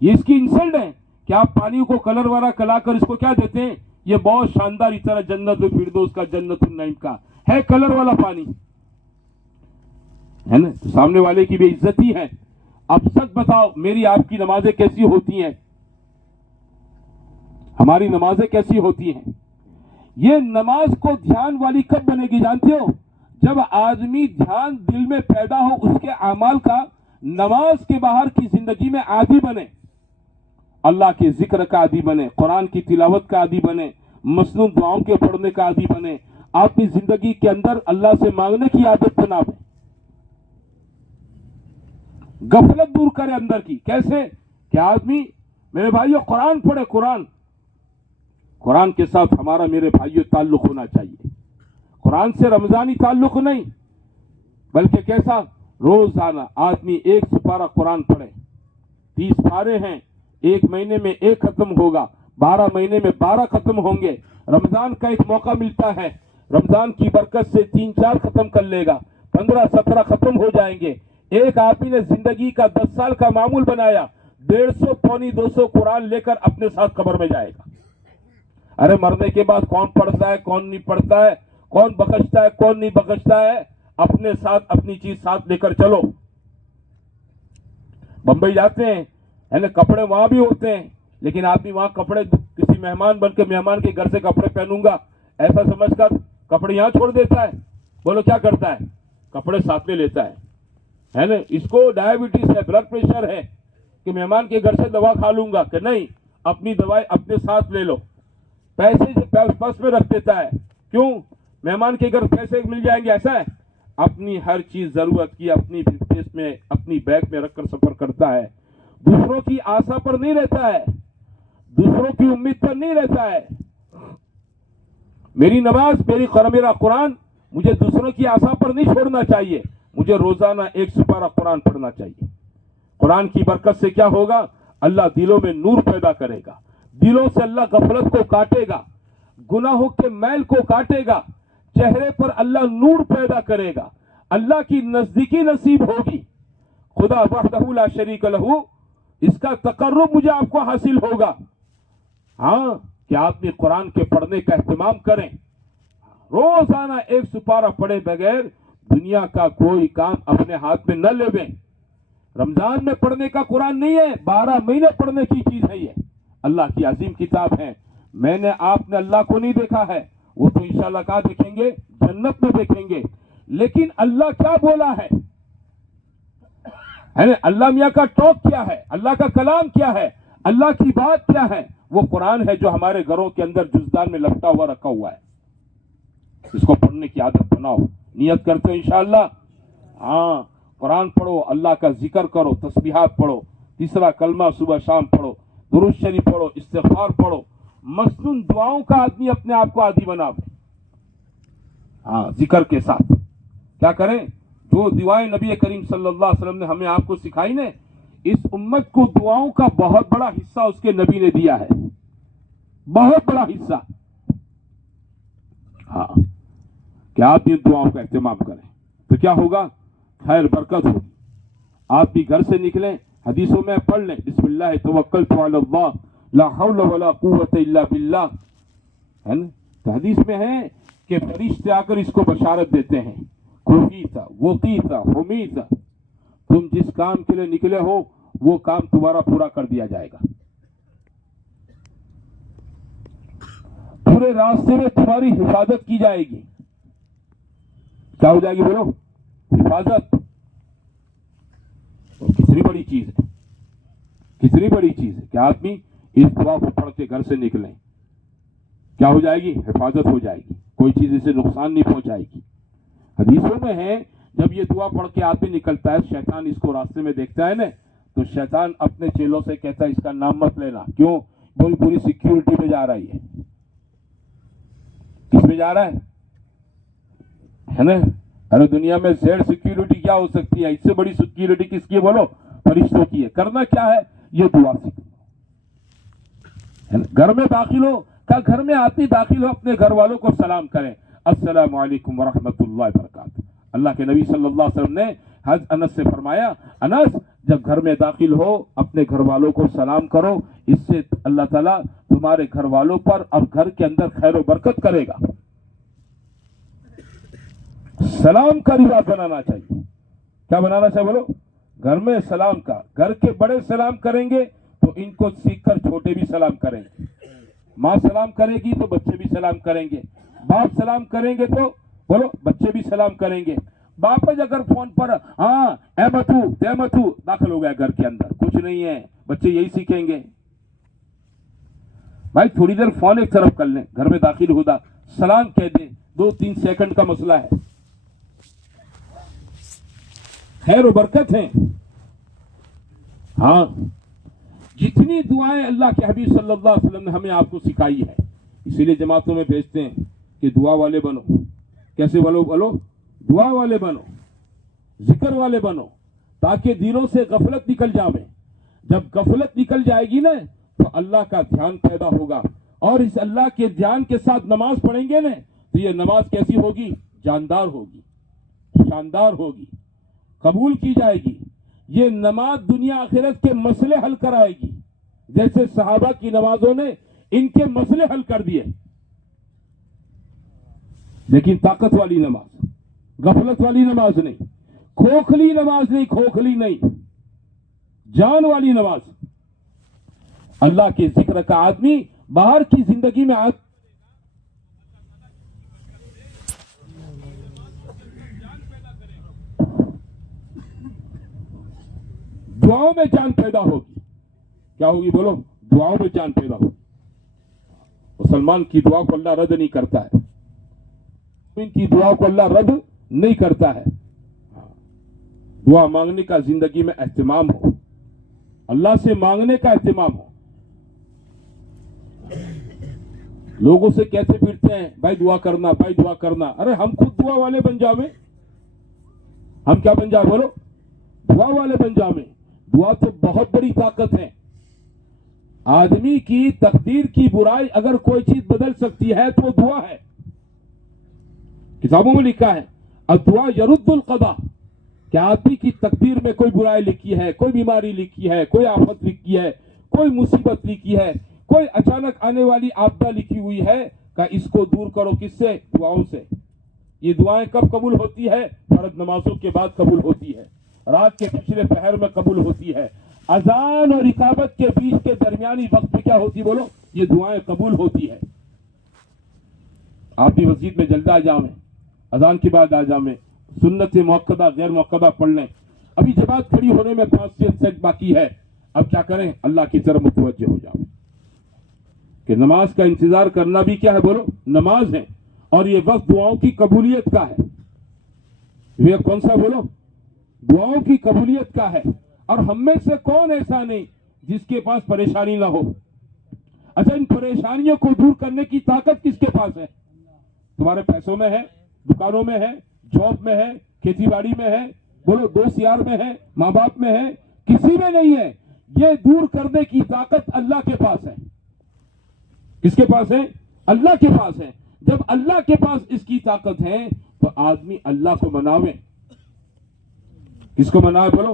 ये इसकी इंसल्ट है कि आप पानी को कलर वाला कलाकर इसको क्या देते हैं? ये बहुत शानदार इतना जन्नत फिरदौस का, जन्नत नईम का है कलर वाला पानी, है ना। तो सामने वाले की भी इज्जती है। अब सच बताओ, मेरी आपकी नमाजें कैसी होती हैं? हमारी नमाजें कैसी होती हैं? ये नमाज को ध्यान वाली कब बनेगी जानते हो? जब आदमी ध्यान दिल में पैदा हो उसके अमाल का, नमाज के बाहर की जिंदगी में आदी बने, अल्लाह के जिक्र का आदी बने, कुरान की तिलावत का आदी बने, मसनून दुआओं के पढ़ने का आदी बने, अपनी जिंदगी के अंदर अल्लाह से मांगने की आदत बनावे, गफलत दूर करे अंदर की। कैसे कि आदमी, मेरे भाइयों, कुरान पढ़े, कुरान के साथ हमारा, मेरे भाइयों, ताल्लुक होना चाहिए। कुरान से रमजानी ताल्लुक नहीं, बल्कि कैसा, रोजाना आदमी एक सुपारा कुरान पढ़े। 30 पारे हैं, एक महीने में एक खत्म होगा, 12 महीने में 12 खत्म होंगे। रमजान का एक मौका मिलता है, रमजान की बरकत से 3-4 खत्म कर लेगा, 15-17 खत्म हो जाएंगे। एक आदमी ने जिंदगी का 10 साल का मामूल बनाया, 150 पौनी 200 कुरान लेकर अपने साथ कब्र में जाएगा। अरे मरने के बाद कौन पढ़ता है, कौन नहीं पढ़ता है, कौन बख्शता है, कौन नहीं बख्शता है, अपने साथ अपनी चीज साथ लेकर चलो। बंबई जाते हैं, है ना, कपड़े वहां भी होते हैं, लेकिन आदमी वहां कपड़े किसी मेहमान बनकर मेहमान के घर से कपड़े पहनूंगा ऐसा समझकर कपड़े यहां छोड़ देता है। बोलो क्या करता है, कपड़े साथ में लेता है ना। इसको डायबिटीज है, ब्लड प्रेशर है कि मेहमान के घर से दवा खा लूंगा, कि नहीं, अपनी दवाई अपने साथ ले लो। पैसे पर्स में रख देता है, क्यों, मेहमान के घर पैसे मिल जाएंगे ऐसा है। अपनी हर चीज जरूरत की अपनी ब्रीफकेस में, अपनी बैग में रखकर सफर करता है। दूसरों की आशा पर नहीं रहता है, दूसरों की उम्मीद पर नहीं रहता है। मेरी नमाज, मेरा कुरान मुझे दूसरों की आशा पर नहीं छोड़ना चाहिए, मुझे रोजाना एक सुपारा कुरान पढ़ना चाहिए। कुरान की बरकत से क्या होगा, अल्लाह दिलों में नूर पैदा करेगा, दिलों से अल्लाह गफलत को काटेगा, गुनाहों के मैल को काटेगा, चेहरे पर अल्लाह नूर पैदा करेगा, अल्लाह की नजदीकी नसीब होगी। खुदा वहदहू ला शरीक लहू, इसका तकर्रुब मुझे आपको हासिल होगा। हाँ, कि आदमी कुरान के पढ़ने का एहतमाम करें, रोजाना एक सुपारा पढ़े बगैर दुनिया का कोई काम अपने हाथ में न लेवे। रमजान में पढ़ने का कुरान नहीं है, 12 महीने पढ़ने की चीज है ये, अल्लाह की अजीम किताब है। मैंने आपने अल्लाह को नहीं देखा है, वो तो इंशाल्लाह कहाँ देखेंगे, जन्नत में देखेंगे। लेकिन अल्लाह क्या बोला है ना, अल्लाह मियाँ का टॉक क्या है, अल्लाह का कलाम क्या है, अल्लाह की बात क्या है, वो कुरान है जो हमारे घरों के अंदर जुज़दान में लपटा हुआ रखा हुआ है। इसको पढ़ने की आदत बनाओ, नियत करते हो इंशाअल्लाह। हाँ, कुरान पढ़ो, अल्लाह का जिक्र करो, तस्बीहात पढ़ो, तीसरा कलमा सुबह शाम पढ़ो, दुरूद शरीफ पढ़ो, इस्तिग़फार पढ़ो, मसनून दुआओं का आदमी अपने आप को आदी बना। हाँ, जिक्र के साथ क्या करें, जो दुआएं नबी करीम सल्लल्लाहु अलैहि वसल्लम ने हमें आपको सिखाई ने, इस उम्मत को दुआओं का बहुत बड़ा हिस्सा उसके नबी ने दिया है, बहुत बड़ा हिस्सा। हाँ, क्या आप इन दुआओं का इस्तेमाल करें तो क्या होगा, खैर बरकत होगी। आप भी घर से निकलें, हदीसों में पढ़ लें, बिस्मिल्लाह तवक्कलतु अलल्लाह ला हौला वला कुव्वता इल्ला बिल्लाह, है ना। तो हदीस में है कि फरिश्ते आकर इसको बशारत देते हैं, खुफीता वकीता हुमीता, तुम जिस काम के लिए निकले हो वो काम तुम्हारा पूरा कर दिया जाएगा, पूरे रास्ते में तुम्हारी हिफाजत की जाएगी। क्या हो जाएगी बोलो, हिफाजत। कितनी बड़ी चीज है, कितनी बड़ी चीज है कि आदमी इस दुआ को पढ़ के घर से निकलें, क्या हो जाएगी, हिफाजत हो जाएगी, कोई चीज इसे नुकसान नहीं पहुंचाएगी। हदीसों में है जब ये दुआ पढ़ के आदमी निकलता है, शैतान इसको रास्ते में देखता है ना, तो शैतान अपने चेलों से कहता है इसका नाम मत लेना, क्यों, बोली पूरी सिक्योरिटी पे जा रही है। किस पे जा रहा है ना। अरे दुनिया में जेड सिक्योरिटी क्या हो सकती है, इससे बड़ी सिक्योरिटी किसकी है बोलो, फरिश्तों की है। करना क्या है, ये दुआ सीखना है ना। घर में दाखिल हो, क्या घर में आदमी दाखिल हो अपने घर वालों को सलाम करें, अस्सलामु अलैकुम व रहमतुल्लाहि व बरकातहू। अल्लाह के नबी सल्लल्लाहु अलैहि वसल्लम ने हज अनस से फरमाया, अनस जब घर में दाखिल हो अपने घर वालों को सलाम करो, इससे अल्लाह ताला तुम्हारे घर वालों पर और घर के अंदर खैर व बरकत करेगा। सलाम का रिवाज बनाना चाहिए, क्या बनाना चाहिए बोलो, घर में सलाम का। घर के बड़े सलाम करेंगे तो इनको सीखकर छोटे भी सलाम करेंगे, माँ सलाम करेगी तो बच्चे भी सलाम करेंगे, बाप सलाम करेंगे तो बोलो बच्चे भी सलाम करेंगे, बाप अगर फोन पर हाँ तहमतू दाखिल हो गया घर के अंदर, कुछ नहीं है, बच्चे यही सीखेंगे। भाई थोड़ी देर फोन एक तरफ कर लें, घर में दाखिल होता सलाम कह दे, 2-3 सेकंड का मसला है, खैर और बरकत है। हाँ, जितनी दुआएं अल्लाह के हबीब सल्लल्लाहु अलैहि वसल्लम ने हमें आपको सिखाई है, इसीलिए जमातों में भेजते हैं कि दुआ वाले बनो। कैसे बोलो? दुआ वाले बनो, जिक्र वाले बनो, ताकि दिलों से गफलत निकल जावे। जब गफलत निकल जाएगी ना तो अल्लाह का ध्यान पैदा होगा, और इस अल्लाह के ध्यान के साथ नमाज पढ़ेंगे ना तो ये नमाज कैसी होगी? जानदार होगी, शानदार होगी, कबूल की जाएगी। ये नमाज दुनिया आखिरत के मसले हल कराएगी, जैसे सहाबा की नमाजों ने इनके मसले हल कर दिए। लेकिन ताकत वाली नमाज, गफलत वाली नमाज नहीं, खोखली नमाज नहीं, खोखली नहीं, जान वाली नमाज। अल्लाह के जिक्र का आदमी बाहर की जिंदगी में दुआओं में जान पैदा होगी। क्या होगी बोलो? दुआओं में जान पैदा होगी। मुसलमान की दुआ को अल्लाह रद्द नहीं करता है, इनकी दुआ को अल्लाह रद्द नहीं करता है। दुआ मांगने का जिंदगी में एहतिमाम हो, अल्लाह से मांगने का एहतिमाम हो। लोगों से कहते फिरते हैं भाई दुआ करना, भाई दुआ करना। अरे हम खुद दुआ वाले बन जावे। हम क्या बन जाए बोलो? दुआ वाले बन जावे। दुआ तो बहुत बड़ी ताकत है। आदमी की तकदीर की बुराई अगर कोई चीज बदल सकती है तो दुआ है। किताबों में लिखा है अदुआ यरुद्दुल क़दा, क्या आदमी की तकदीर में कोई बुराई लिखी है, कोई बीमारी लिखी है, कोई आफत लिखी है, कोई मुसीबत लिखी है, कोई अचानक आने वाली आपदा लिखी हुई है, का इसको दूर करो किससे? दुआओं से। ये दुआएं कब कबूल होती है? फर्ज नमाजों के बाद कबूल होती है, रात के पिछले पहर में कबूल होती है, अजान और इकामत के बीच के दरमियानी वक्त में क्या होती बोलो? ये दुआएं कबूल होती है। आप भी मस्जिद में जल्द आ जावें, अजान के बाद आ जावें, सुन्नत मुअक्कदा गैर मुअक्कदा पढ़ लें। अभी जमात खड़ी होने में 5 सेकंड बाकी है, अब क्या करें? अल्लाह की तरफ मुतवज्जे हो जाए कि नमाज का इंतजार करना भी क्या है बोलो? नमाज है। और ये वक्त दुआओं की कबूलियत का है। ये कौन सा बोलो? दुआओं की कबूलियत का है। और हम में से कौन ऐसा नहीं जिसके पास परेशानी ना हो? अच्छा, इन परेशानियों को दूर करने की ताकत किसके पास है? तुम्हारे पैसों में है, दुकानों में है, जॉब में है, खेती बाड़ी में है, बोलो दोस्त यार में है, माँ बाप में है, किसी में नहीं है। ये दूर करने की ताकत अल्लाह के पास है। किसके पास है? अल्लाह के पास है। जब अल्लाह के पास इसकी ताकत है तो आदमी अल्लाह को मनावे। किसको मनावे बोलो?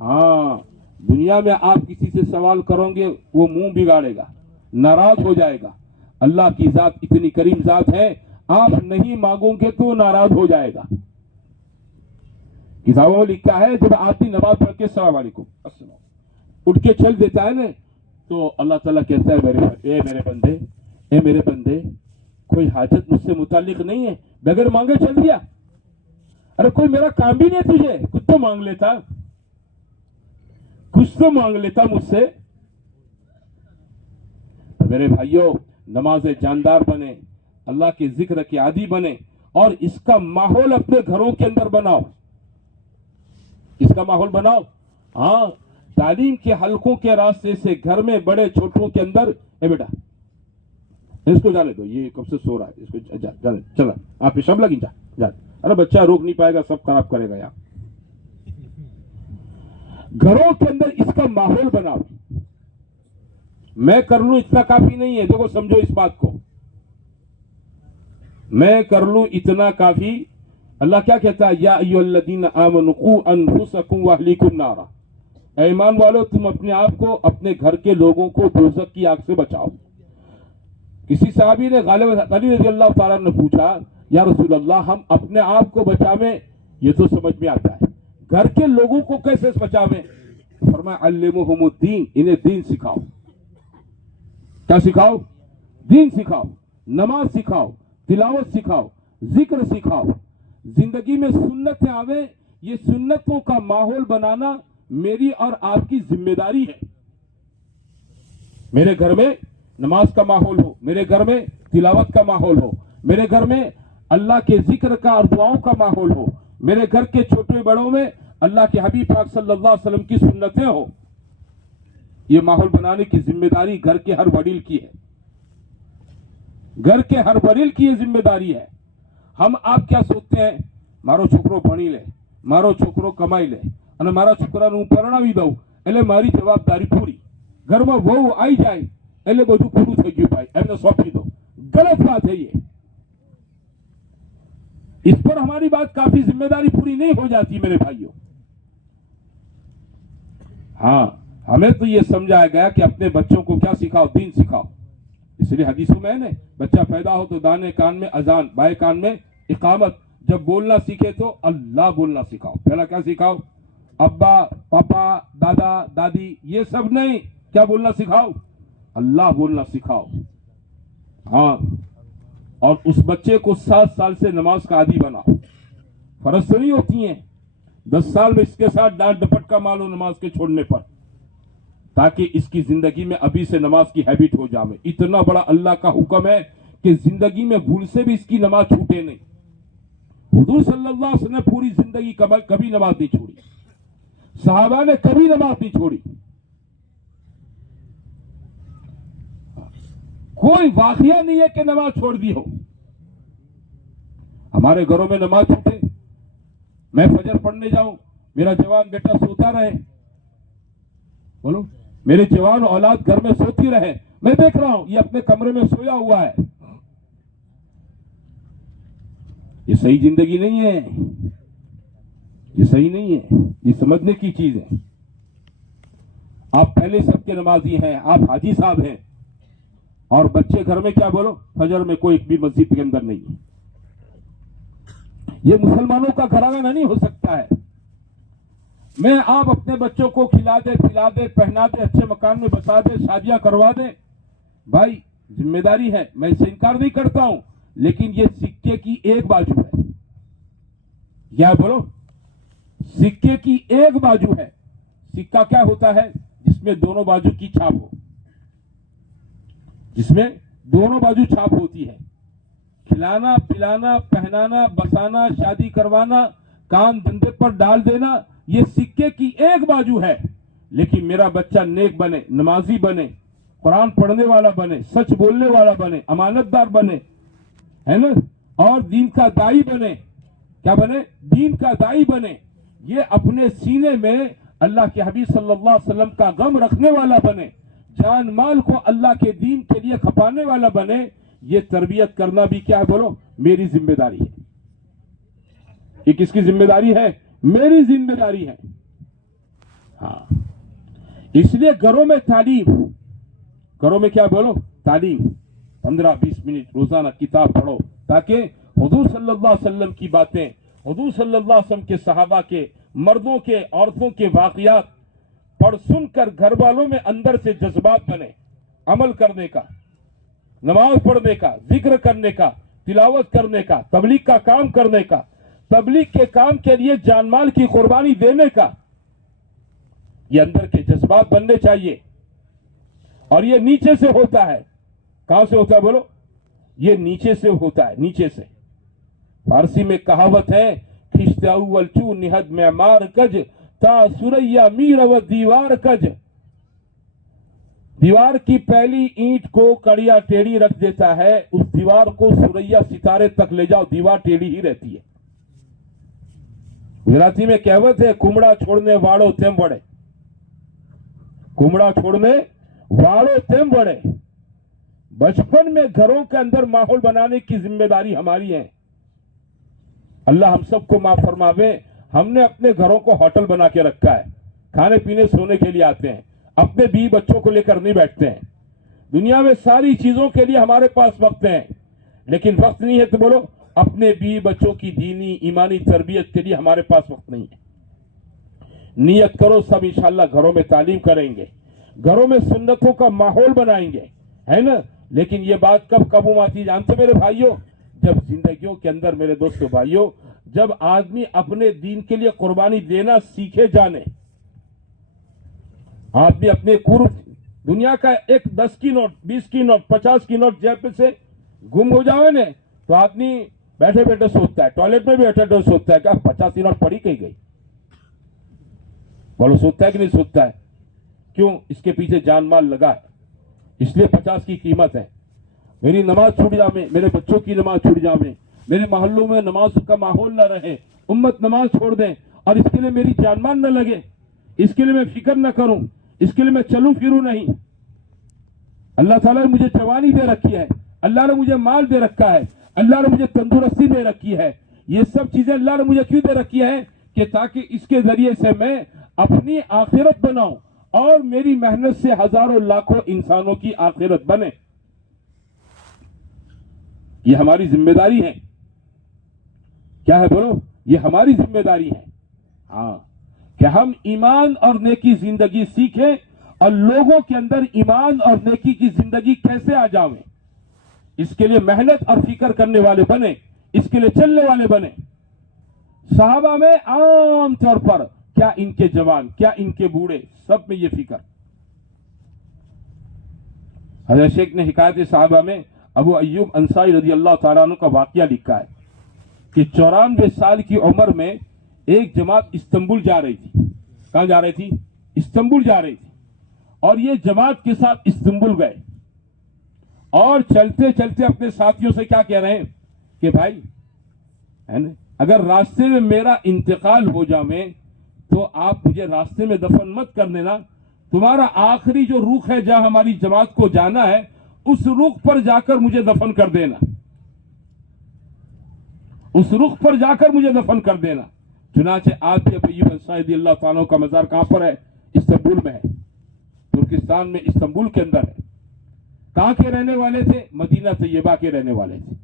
हाँ, दुनिया में आप किसी से सवाल करोगे वो मुंह बिगाड़ेगा, नाराज हो जाएगा। अल्लाह की जात इतनी करीम जात है, आप नहीं मांगोगे तो नाराज हो जाएगा। किताबों में लिखा है जब आदमी नमाज पढ़ के अस्सलाम वालेकुम उठ के चल देता है ना तो अल्लाह ताला कहता है मेरे बंदे कोई हाजत मुझसे मुतालिक नहीं है, बगैर मांगे चल दिया। अरे कोई मेरा काम भी नहीं तुझे, कुछ तो मांग लेता, कुछ तो मांग लेता मुझसे। तो मेरे भाइयों, नमाज़ें जानदार बने, अल्लाह के जिक्र के आदी बने और इसका माहौल अपने घरों के अंदर बनाओ। इसका माहौल बनाओ। हाँ, तालीम के हलकों के रास्ते से घर में बड़े छोटों के अंदर, ए बेटा इसको जाने दो, ये कब से सो रहा है, इसको जाने चला, आप पेशाब लगी जा। अरे बच्चा रोक नहीं पाएगा, सब खराब करेगा। यहाँ घरों के अंदर इसका माहौल बनाओ। मैं कर लूं इतना काफी नहीं है। देखो समझो इस बात को, मैं कर लूं इतना काफी। अल्लाह क्या कहता है? या अय्युहल्लज़ीना आमनू क़ू अनफुसकुम व अहलीकुम नारा। ऐ ईमान वालों, तुम अपने आप को, अपने घर के लोगों को दोज़ख की आग से बचाओ। किसी सहाबी ने गालिब अली रज़ियल्लाहु ताला ने पूछा, या रसूल अल्लाह, हम अपने आप को बचावें ये तो समझ में आता है, घर के लोगों को कैसे बचावें? फरमाया अल्लिमुहुमुद्दीन, इन्हें दीन सिखाओ। क्या सिखाओ? दीन सिखाओ, नमाज सिखाओ, तिलावत सिखाओ, जिक्र सिखाओ। जिंदगी में सुन्नतें आवे, ये सुन्नतों का माहौल बनाना मेरी और आपकी जिम्मेदारी है। मेरे घर में नमाज का माहौल हो, मेरे घर में तिलावत का माहौल हो, मेरे घर में अल्लाह के जिक्र का और दुआओं का माहौल हो, मेरे घर के छोटे बड़ों में अल्लाह के हबीब पाक सल्लल्लाहु अलैहि वसल्लम की सुन्नतें हो। ये माहौल बनाने की जिम्मेदारी घर के हर वडील की है, घर के हर वडील की ये जिम्मेदारी है। हम आप क्या सोचते हैं, मारो छोकरो भणी ले, मारो छोकरो कमाई ले અને મારા છોકરાને હું પરણાવી દઉં એટલે મારી જવાબદારી પૂરી, ઘરમાં વહુ આવી જાય એટલે બધું પૂરું થઈ ગયું ભાઈ, એમને સોંપી દો। गलत बात है ये। इस पर हमारी बात काफी जिम्मेदारी पूरी नहीं हो जाती मेरे भाइयों। हाँ, हमें तो ये समझाया गया कि अपने बच्चों को क्या सिखाओ, दीन सिखाओ। इसलिए हदीसों में है, बच्चा पैदा हो तो दाने कान में अजान, बाएं कान में इकामत, जब बोलना सीखे तो अल्लाह बोलना सिखाओ। पहला क्या सिखाओ, अब्बा पापा दादा दादी ये सब नहीं, क्या बोलना सिखाओ, अल्लाह बोलना सिखाओ। हाँ, और उस बच्चे को 7 साल से नमाज का आदी बनाओ। फर्ज तो नहीं होती है, 10 साल में इसके साथ डांट डपट का मालो नमाज के छोड़ने पर, ताकि इसकी जिंदगी में अभी से नमाज की हैबिट हो जाए। इतना बड़ा अल्लाह का हुक्म है कि जिंदगी में भूल से भी इसकी नमाज छूटे नहीं। हुजूर सल्लल्लाहु अलैहि वसल्लम ने पूरी जिंदगी कभी नमाज नहीं छोड़ी, सहाबा ने कभी नमाज नहीं छोड़ी। कोई वाकया नहीं है कि नमाज छोड़ दी हो। हमारे घरों में नमाज छूटे, मैं फजर पढ़ने जाऊं, मेरा जवान बेटा सोता रहे, बोलो, मेरे जवान औलाद घर में सोती रहे, मैं देख रहा हूं ये अपने कमरे में सोया हुआ है। ये सही जिंदगी नहीं है, ये सही नहीं है, ये समझने की चीज है। आप पहले सबके नमाजी हैं, आप हाजी साहब हैं, और बच्चे घर में क्या बोलो, फजर में कोई भी मस्जिद के अंदर नहीं है। ये मुसलमानों का घराना नहीं हो सकता है। मैं आप अपने बच्चों को खिला दे, पिला दे, पहना दे, अच्छे मकान में बसा दे, शादियां करवा दे, भाई जिम्मेदारी है, मैं इससे इनकार नहीं करता हूं, लेकिन ये सिक्के की एक बाजू है। क्या बोलो, सिक्के की एक बाजू है। सिक्का क्या होता है, जिसमें दोनों बाजू की छाप हो, जिसमें दोनों बाजू छाप होती है। खिलाना, पिलाना, पहनाना, बसाना, शादी करवाना, काम धंधे पर डाल देना, ये सिक्के की एक बाजू है। लेकिन मेरा बच्चा नेक बने, नमाजी बने, कुरान पढ़ने वाला बने, सच बोलने वाला बने, अमानतदार बने, है ना, और दीन का दाई बने। क्या बने, दीन का दाई बने। ये अपने सीने में अल्लाह के हबीब सल्लल्लाहु अलैहि वसल्लम का गम रखने वाला बने, जान माल को अल्लाह के दीन के लिए खपाने वाला बने। ये तरबियत करना भी क्या है, बोलो, मेरी जिम्मेदारी है। ये किसकी जिम्मेदारी है, मेरी जिम्मेदारी है। हाँ, इसलिए घरों में तालीम, घरों में क्या बोलो, तालीम, 15-20 मिनट रोजाना किताब पढ़ो, ताकि हुजूर सल्लल्लाहु अलैहि वसल्लम की बातें, हुजूर सल्लल्लाहु अलैहि वसल्लम के सहाबा के, मर्दों के, औरतों के वाकयात पढ़ सुनकर घर वालों में अंदर से जज्बात बने, अमल करने का, नमाज पढ़ने का, जिक्र करने का, तिलावत करने का, तबलीग का काम करने का, तबलीग के काम के लिए जानमाल की कुर्बानी देने का, ये अंदर के जज्बात बनने चाहिए। और ये नीचे से होता है। कहां से होता है, बोलो, ये नीचे से होता है, नीचे से। फारसी में कहावत है, खिश्ता अव्वल चू निहद में मार कज ता सुरैया मीर व दीवार कज। दीवार की पहली ईंट को कड़िया टेढ़ी रख देता है, उस दीवार को सुरैया सितारे तक ले जाओ, दीवार टेढ़ी ही रहती है। गुजराती में कहावत है, कुमड़ा छोड़ने वालों तेम बढ़े, कुमड़ा छोड़ने वालों तेम बढ़े। बचपन में घरों के अंदर माहौल बनाने की जिम्मेदारी हमारी है। अल्लाह हम सबको माफ फरमावे। हमने अपने घरों को होटल बना के रखा है, खाने पीने सोने के लिए आते हैं, अपने बीवी बच्चों को लेकर नहीं बैठते हैं। दुनिया में सारी चीजों के लिए हमारे पास वक्त है, लेकिन वक्त नहीं है तो बोलो, अपने बीवी बच्चों की दीनी ईमानी तरबियत के लिए हमारे पास वक्त नहीं है। नियत करो, सब इंशाल्लाह घरों में तालीम करेंगे, घरों में सुन्नतों का माहौल बनाएंगे, है ना। लेकिन ये बात कब काबू में आती जानते मेरे भाइयों, जब जिंदगियों के अंदर, मेरे दोस्तों भाइयों, جب آدمی اپنے دین کے لیے قربانی دینا سیکھے جانے, آدمی اپنے دنیا کا ایک 10 کی نوٹ, 20 کی نوٹ, 50 کی نوٹ جیب سے گم ہو جاوے نا, تو آدمی بیٹھے بیٹھے سوچتا ہے, ٹوائلٹ میں بھی بیٹھے بیٹھے سوچتا ہے کہ 50 کی نوٹ پڑی کہیں گئی. بولو سوچتا ہے کہ نہیں سوچتا ہے؟ کیوں؟ اس کے پیچھے جان مال لگا ہے, اس لیے 50 کی قیمت ہے. میری نماز چھوٹ جاوے, میرے بچوں کی نماز چھوٹ جاوے, میرے محلوں میں نماز کا ماحول نہ رہے, امت نماز چھوڑ دیں, اور اس کے لیے میری جان مان نہ لگے, اس کے لیے میں فکر نہ کروں, اس کے لیے میں چلوں پھروں نہیں. اللہ تعالیٰ نے مجھے جوانی دے رکھی ہے, اللہ نے مجھے مال دے رکھا ہے, اللہ نے مجھے تندرستی دے رکھی ہے. یہ سب چیزیں اللہ نے مجھے کیوں دے رکھی ہے؟ کہ تاکہ اس کے ذریعے سے میں اپنی آخرت بناؤں, اور میری محنت سے ہزاروں لاکھوں انسانوں کی آخرت بنے. یہ ہماری ذمہ داری ہے. کیا ہے بولو؟ یہ ہماری ذمہ داری ہے, ہاں, کہ ہم ایمان اور نیکی زندگی سیکھیں, اور لوگوں کے اندر ایمان اور نیکی کی زندگی کیسے آ جاویں, اس کے لیے محنت اور فکر کرنے والے بنے, اس کے لیے چلنے والے بنے. صحابہ میں عام طور پر کیا ان کے جوان, کیا ان کے بوڑھے, سب میں یہ فکر. حضرت شیخ نے حکایت صحابہ میں ابو ایوب انصاری رضی اللہ تعالیٰ عنہ کا واقعہ لکھا ہے کہ 94 سال کی عمر میں ایک جماعت استنبول جا رہی تھی. کہاں جا رہی تھی؟ استنبول جا رہی تھی. اور یہ جماعت کے ساتھ استنبول گئے, اور چلتے چلتے اپنے ساتھیوں سے کیا کہہ رہے ہیں کہ بھائی اگر راستے میں میرا انتقال ہو جاوے تو آپ مجھے راستے میں دفن مت کر دینا, تمہارا آخری جو رخ ہے جہاں ہماری جماعت کو جانا ہے اس رخ پر جا کر مجھے دفن کر دینا, اس رخ پر جا کر مجھے دفن کر دینا. چنانچہ آج بھی ابو ایوب انصاری رضی اللہ تعالیٰ کا مزار کہاں پر ہے؟ استنبول میں ہے, ترکستان میں استنبول کے اندر ہے. کہاں کے رہنے والے تھے؟ مدینہ طیبہ کے رہنے والے تھے.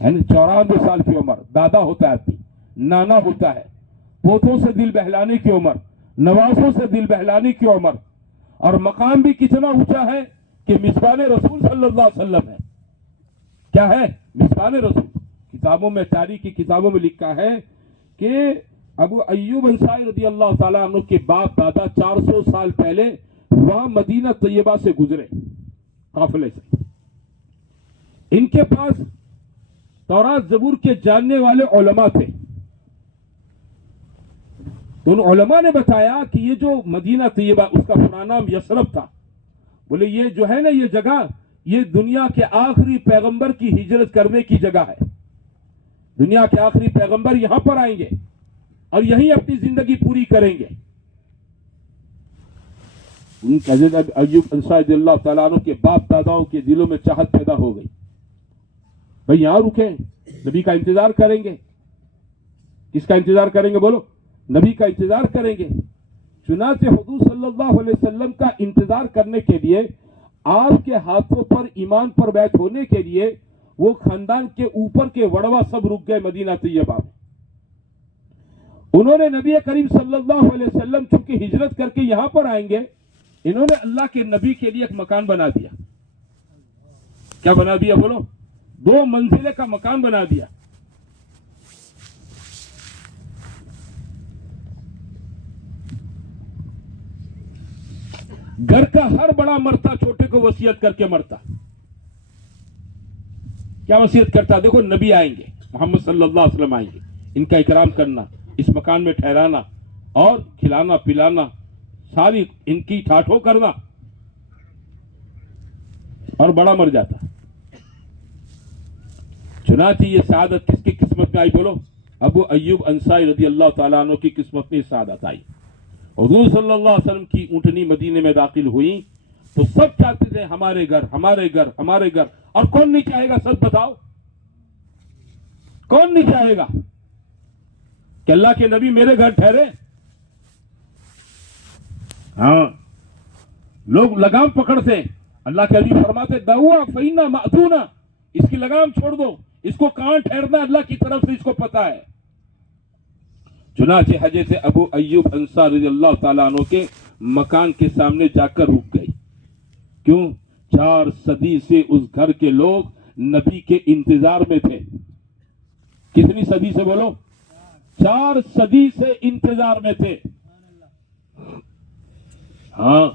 94 سال کی عمر, دادا ہوتا ہے آدمی, نانا ہوتا ہے, پوتوں سے دل بہلانے کی عمر, نوازوں سے دل بہلانے کی عمر, اور مقام بھی کتنا اونچا ہے کہ مصباح رسول صلی اللہ علیہ وسلم ہے. کیا ہے؟ مصباح رسول. کتابوں میں, تاریخ کی کتابوں میں لکھا ہے کہ ابو ایوب انصاری رضی اللہ تعالیٰ عنہ کے باپ دادا 400 سال پہلے وہاں مدینہ طیبہ سے گزرے قافلے سے. ان کے پاس تورات زبور کے جاننے والے علماء تھے. تو ان علماء نے بتایا کہ یہ جو مدینہ طیبہ, اس کا پرانا نام یثرب تھا, بولے یہ جو ہے نا یہ جگہ, یہ دنیا کے آخری پیغمبر کی ہجرت کرنے کی جگہ ہے. دنیا کے آخری پیغمبر یہاں پر آئیں گے اور یہیں اپنی زندگی پوری کریں گے. ان حضرت ایوب انصاری رضی اللہ تعالیٰ عنہ کے باپ داداؤں کے دلوں میں چاہت پیدا ہو گئی, بھئی یہاں رکیں, نبی کا انتظار کریں گے. کس کا انتظار کریں گے بولو؟ نبی کا انتظار کریں گے. چنانچہ حضور صلی اللہ علیہ وسلم کا انتظار کرنے کے لیے, آپ کے ہاتھوں پر ایمان پر بیعت ہونے کے لیے وہ خاندان کے اوپر کے وڑوا سب رک گئے مدینہ طیبہ میں. انہوں نے نبی کریم صلی اللہ علیہ وسلم چونکہ ہجرت کر کے یہاں پر آئیں گے, انہوں نے اللہ کے نبی کے لیے ایک مکان بنا دیا. کیا بنا دیا بولو؟ 2 منزلے کا مکان بنا دیا. گھر کا ہر بڑا مرتا چھوٹے کو وصیت کر کے مرتا. کیا وصیت کرتا؟ دیکھو نبی آئیں گے, محمد صلی اللہ علیہ وسلم آئیں گے, ان کا اکرام کرنا, اس مکان میں ٹھہرانا, اور کھلانا پلانا, ساری ان کی ٹھاٹھو کرنا, اور بڑا مر جاتا. چنانچہ یہ سعادت کس کی قسمت میں آئی بولو؟ ابو ایوب انصاری رضی اللہ تعالیٰ عنہ کی قسمت میں سعادت آئی. حضور صلی اللہ علیہ وسلم کی اونٹنی مدینے میں داخل ہوئی تو سب چاہتے تھے ہمارے گھر, ہمارے گھر, ہمارے گھر. اور کون نہیں چاہے گا؟ سچ بتاؤ, کون نہیں چاہے گا کہ اللہ کے نبی میرے گھر ٹھہرے؟ ہاں, لوگ لگام پکڑتے, اللہ کے نبی فرماتے دعوا فینا معذونا, اس کی لگام چھوڑ دو, اس کو کہاں ٹھہرنا اللہ کی طرف سے اس کو پتا ہے. چنانچہ حضرت ابو ایوب انصاری رضی اللہ تعالیٰ عنہ کے مکان کے سامنے جا کر رک گئی. کیوں؟ 4 صدی سے اس گھر کے لوگ نبی کے انتظار میں تھے. कितनी सदी से बोलो, 4 सदी से इंतजार में थे। हाँ,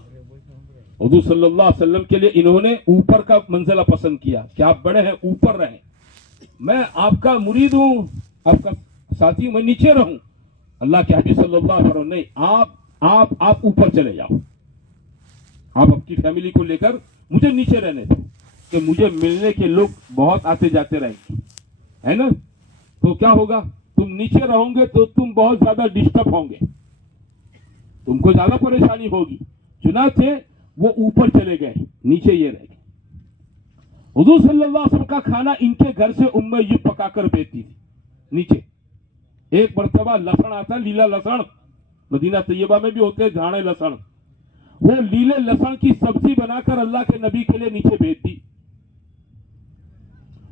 हुजूर सल्लल्लाहु अलैहि वसल्लम के लिए इन्होंने ऊपर का मंजिला पसंद किया कि आप बड़े हैं, ऊपर रहें, मैं आपका मुरीद हूं, आपका साथी, मैं नीचे रहूं। अल्लाह के हबीब सल्लल्लाहु अलैहि वसल्लम नहीं, आप ऊपर चले जाओ, आप आपकी फैमिली को लेकर मुझे नीचे रहने दो, कि मुझे मिलने के लोग बहुत आते जाते रहेंगे, है ना। तो क्या होगा, तुम नीचे रहोगे तो तुम बहुत ज्यादा डिस्टर्ब होंगे, तुमको ज्यादा परेशानी होगी। चुनाचे वो ऊपर चले गए, नीचे ये रह गए। हुजूर सल्लल्लाहु अलैहि वसल्लम का खाना इनके घर से उम्मे यूं पकाकर भेजती थी नीचे। एक मर्तबा लहसुन आता, लीला लहसुन, मदीना तैयबा में भी होते हैं झाड़े लहसुन, वो लीले लहसुन की सब्जी बनाकर अल्लाह के नबी के लिए नीचे भेजती।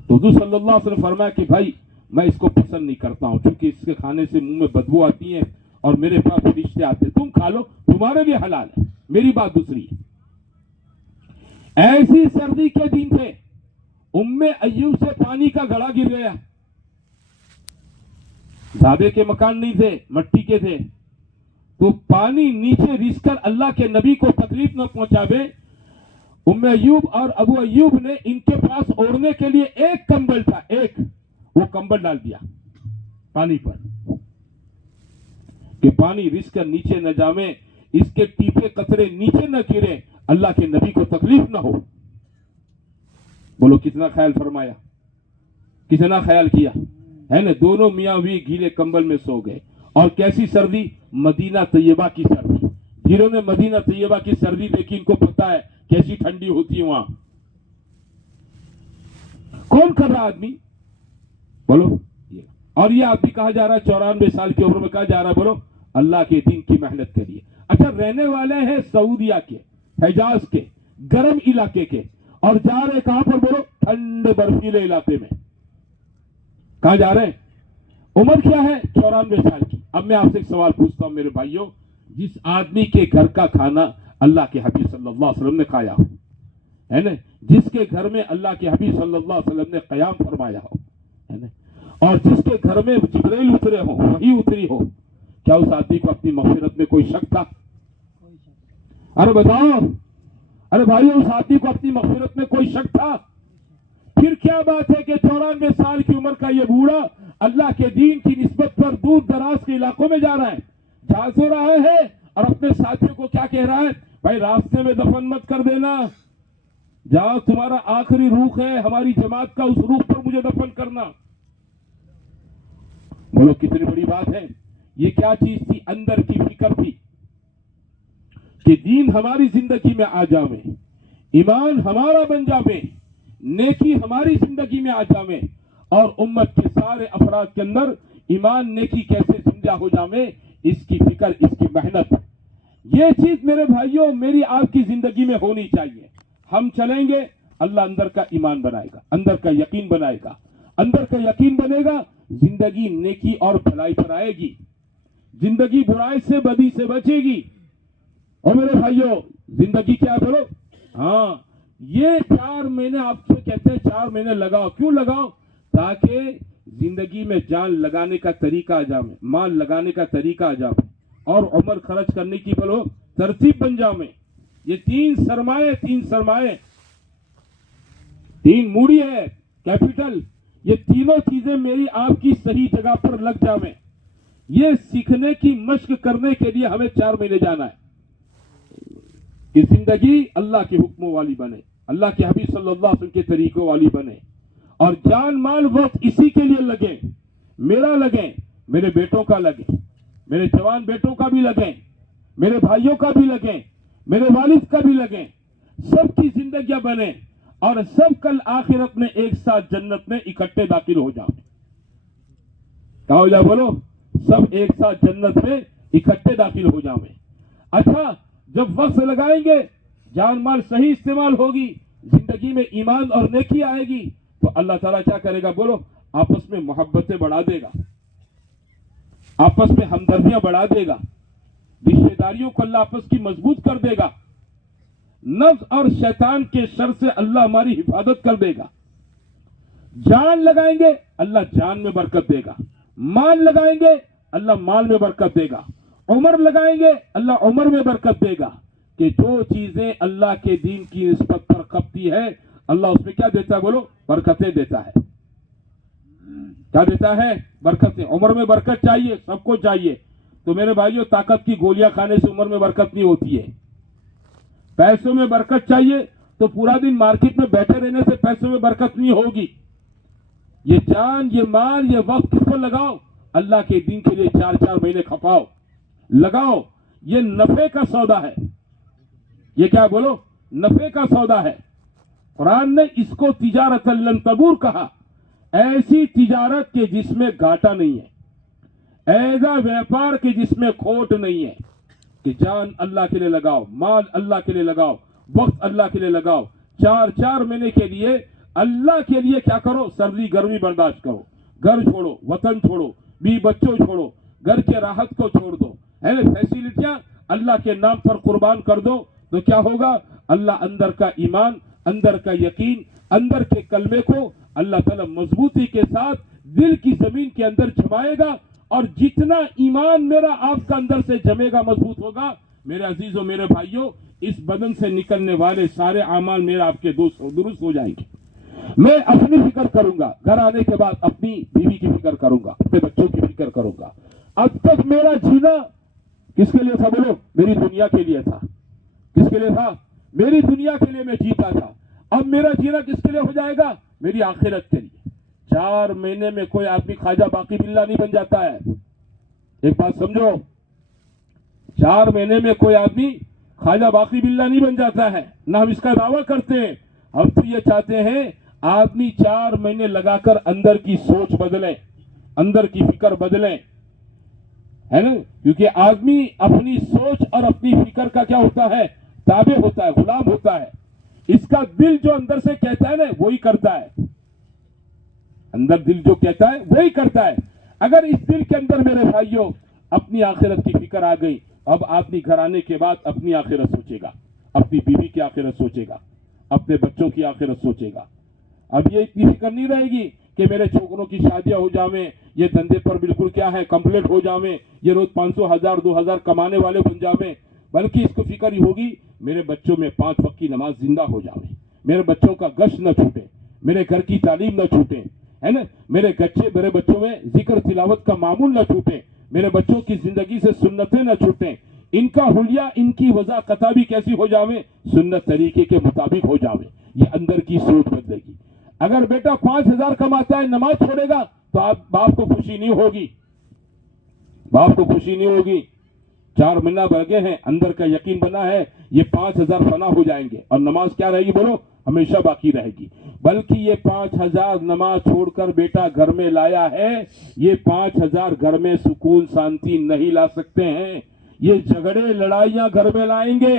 तो हुजूर सल्लल्लाहु अलैहि वसल्लम फरमाया कि भाई मैं इसको पसंद नहीं करता हूं, क्योंकि इसके खाने से मुंह में बदबू आती है और मेरे पास फरिश्ते आते, तुम खा लो, तुम्हारे लिए हलाल है, मेरी बात दूसरी है। ऐसी सर्दी के दिन थे, उम्मे अय्यूब से पानी का घड़ा गिर गया, ढाबे के मकान नहीं थे, मट्टी के थे, तो पानी नीचे रिसकर अल्लाह के नबी को तकलीफ न पहुंचावे, उम्मे अय्यूब और अबू अय्यूब ने इनके पास ओढ़ने के लिए एक कंबल था, एक, वो कंबल डाल दिया पानी पर कि पानी रिसकर नीचे न जावे, इसके टीपे कतरे नीचे न गिरे, अल्लाह के नबी को तकलीफ ना हो। बोलो कितना ख्याल फरमाया, कितना ख्याल किया, है ना। दोनों मियां भी गीले कंबल में सो गए। और कैसी सर्दी, मदीना तैयबा की सर्दी। जिन्होंने मदीना तैयबा की सर्दी देखी, इनको पता है कैसी ठंडी होती है वहां। कौन कर रहा आदमी, बोलो, और ये आदमी कहा जा रहा है 94 साल की उम्र में, कहा जा रहा है, बोलो, अल्लाह के दिन की मेहनत करिए। अच्छा, रहने वाले हैं सऊदिया के, हिजाज के, गर्म इलाके के, और जा रहे कहां पर, बोलो, ठंडे बर्फीले इलाके में। कहां जा रहे हैं, उम्र क्या है, 94 साल की। अब मैं आपसे एक सवाल पूछता हूं मेरे भाइयों, जिस आदमी के घर का खाना अल्लाह के हबीब सल्लल्लाहु अलैहि वसल्लम ने खाया हो, है ना, जिसके घर में अल्लाह के हबीब सल्लल्लाहु अलैहि वसल्लम ने क़याम फरमाया हो, है ना, और जिसके घर में जिब्राइल उतरे हो, वही उतरी हो, क्या उस आदमी को अपनी मग़फ़िरत में कोई शक था? अरे बताओ, अरे भाई, उस आदमी को अपनी मग़फ़िरत में कोई शक था? फिर क्या बात है कि 94 साल की उम्र का ये बूढ़ा अल्लाह के दीन की निस्बत पर दूर दराज के इलाकों में जा रहा है, जा तो रहा है, और अपने साथियों को क्या कह रहा है, भाई रास्ते में दफन मत कर देना, जाओ, तुम्हारा आखिरी रूख है, हमारी जमात का, उस रूख पर मुझे दफन करना। बोलो कितनी बड़ी बात है। ये क्या चीज थी, अंदर की फिक्र थी कि दीन हमारी जिंदगी में आ जावे, ईमान हमारा बन जावे, नेकी हमारी जिंदगी में आ जावे, और उम्मत के सारे अफराद के अंदर ईमान नेकी कैसे जिंदा हो जावे, इसकी फिक्र, इसकी मेहनत। ये चीज मेरे भाइयों मेरी आपकी जिंदगी में होनी चाहिए। हम चलेंगे, अल्लाह अंदर का ईमान बनाएगा, अंदर का यकीन बनाएगा, अंदर का यकीन बनेगा, जिंदगी नेकी और भलाई पर आएगी, जिंदगी बुराई से, बदी से बचेगी। और मेरे भाइयों, जिंदगी क्या, बोलो, हाँ, ये 4 महीने आपसे कहते हैं, 4 महीने लगाओ। क्यों लगाओ? ताकि जिंदगी में जान लगाने का तरीका आ जाए, माल लगाने का तरीका आ जाए, और उम्र खर्च करने की, बोलो, तरतीब बन जाए। ये 3 सरमाए, 3 मूड़ी है, कैपिटल, ये तीनों चीजें मेरी आपकी सही जगह पर लग जावे। ये सीखने की मश्क करने के लिए हमें 4 महीने जाना है कि जिंदगी अल्लाह के हुक्मों वाली बने, अल्लाह के हबीब सल्लल्लाहु अलैहि वसल्लम के तरीकों वाली बने, और जान माल वक्त इसी के लिए लगे। मेरा लगे, मेरे बेटों का लगे, मेरे जवान बेटों का भी लगे, मेरे भाइयों का भी लगे, मेरे वालिद का भी लगे, सबकी जिंदगियां बने, और सब कल आखिरत में एक साथ जन्नत में इकट्ठे दाखिल हो जाओ। क्या हो जाए, बोलो, सब एक साथ जन्नत में इकट्ठे दाखिल हो जाओ। अच्छा, जब वक्त लगाएंगे, जान माल सही इस्तेमाल होगी, जिंदगी में ईमान और नेकी आएगी, तो अल्लाह ताला क्या करेगा, बोलो, आपस में मोहब्बतें बढ़ा देगा, आपस में हमदर्दियां बढ़ा देगा, रिश्तेदारियों को अल्लाह आपस की मजबूत कर देगा, नफ्स और शैतान के शर से अल्लाह हमारी हिफाजत कर देगा। जान लगाएंगे अल्लाह जान में बरकत देगा, माल लगाएंगे अल्लाह माल में बरकत देगा, उम्र लगाएंगे अल्लाह उम्र में बरकत देगा। कि जो चीजें अल्लाह के दीन की निस्बत पर खपती है अल्लाह उसमें क्या देता है बोलो? बरकतें देता है। क्या देता है? बरकतें। उम्र में बरकत चाहिए, सबको चाहिए। तो मेरे भाइयों, ताकत की गोलियां खाने से उम्र में बरकत नहीं होती है। पैसों में बरकत चाहिए तो पूरा दिन मार्केट में बैठे रहने से पैसों में बरकत नहीं होगी। ये जान, ये माल, ये वक्त किस पर लगाओ? अल्लाह के दीन के लिए 4-4 महीने खपाओ, लगाओ। ये नफे का सौदा है। ये क्या बोलो? नफे का सौदा है। कुरान ने इसको तिजारत लन तबूर कहा, ऐसी तिजारत के जिसमें घाटा नहीं है, ऐसा व्यापार के जिसमें खोट नहीं है। कि जान अल्लाह के लिए लगाओ, माल अल्लाह के लिए लगाओ, वक्त अल्लाह के लिए लगाओ। 4-4 महीने के लिए अल्लाह के लिए क्या करो? सर्दी गर्मी बर्दाश्त करो, घर छोड़ो, वतन छोड़ो, बीवी बच्चों छोड़ो, घर के राहत को छोड़ दो, है ना, फैसिलिटियां अल्लाह के नाम पर कुर्बान कर दो। तो क्या होगा? अल्लाह अंदर का ईमान, अंदर का यकीन, अंदर के कलमे को अल्लाह ताला मजबूती के साथ दिल की जमीन के अंदर जमाएगा। और जितना ईमान मेरा आपका अंदर से जमेगा, मजबूत होगा, मेरे अजीजों, मेरे भाइयों, इस बदन से निकलने वाले सारे अमाल मेरे आपके दुरुस्त हो जाएंगे। मैं अपनी फिक्र करूंगा, घर आने के बाद अपनी बीवी की फिक्र करूंगा, अपने बच्चों की फिक्र करूंगा। अब तक मेरा जीना किसके लिए था बोलो? मेरी दुनिया के लिए था। किसके लिए था? मेरी दुनिया के लिए मैं जीता था। अब मेरा जीना किसके लिए हो जाएगा? मेरी आखिरत के लिए। 4 महीने में कोई आदमी ख्वाजा बाकी बिल्ला नहीं बन जाता है। एक बात समझो, 4 महीने में कोई आदमी ख्वाजा बाकी बिल्ला नहीं बन जाता है। ना हम इसका दावा करते हैं। हम तो ये चाहते हैं आदमी 4 महीने लगाकर अंदर की सोच बदले, अंदर की फिक्र बदले, है ना। क्योंकि आदमी अपनी सोच और अपनी फिक्र का क्या होता है? ताबे होता है, गुलाम होता है। इसका दिल जो अंदर से कहता है ना, वही करता है। अंदर दिल जो कहता है वही करता है। अगर इस दिल के अंदर मेरे भाइयों अपनी आखिरत की फिक्र आ गई, अब आदमी घर आने के बाद अपनी आखिरत सोचेगा, अपनी बीवी की आखिरत सोचेगा, अपने बच्चों की आखिरत सोचेगा। अब ये इतनी फिक्र नहीं रहेगी कि मेरे छोकरों की शादियां हो जावे, ये धंधे पर बिल्कुल क्या है कंप्लीट हो जावे, ये रोज 500, 1000, 2000 कमाने वाले बन जावे। बल्कि इसको फिक्र ही होगी मेरे बच्चों में 5 वक्त की नमाज जिंदा हो जावे, मेरे बच्चों का गश्त न छूटे, मेरे घर की तालीम न छूटे, है ना, मेरे बच्चों में जिक्र तिलावत का मामूल न छूटे, मेरे बच्चों की जिंदगी से सुन्नतें न छूटे, इनका हुलिया, इनकी वजह कता भी कैसी हो जावे? सुन्नत तरीके के मुताबिक हो जावे। ये अंदर की सोच बदलेगी। अगर बेटा 5000 कमाता है, नमाज छोड़ेगा, तो आप बाप को खुशी नहीं होगी, बाप को खुशी नहीं होगी। 4 महीना बढ़ गए हैं, अंदर का यकीन बना है ये 5000 फना हो जाएंगे और नमाज क्या रहेगी बोलो? हमेशा बाकी रहेगी। बल्कि ये 5000 नमाज छोड़कर बेटा घर में लाया है, ये 5000 घर में सुकून शांति नहीं ला सकते हैं। ये झगड़े लड़ाइयां घर में लाएंगे।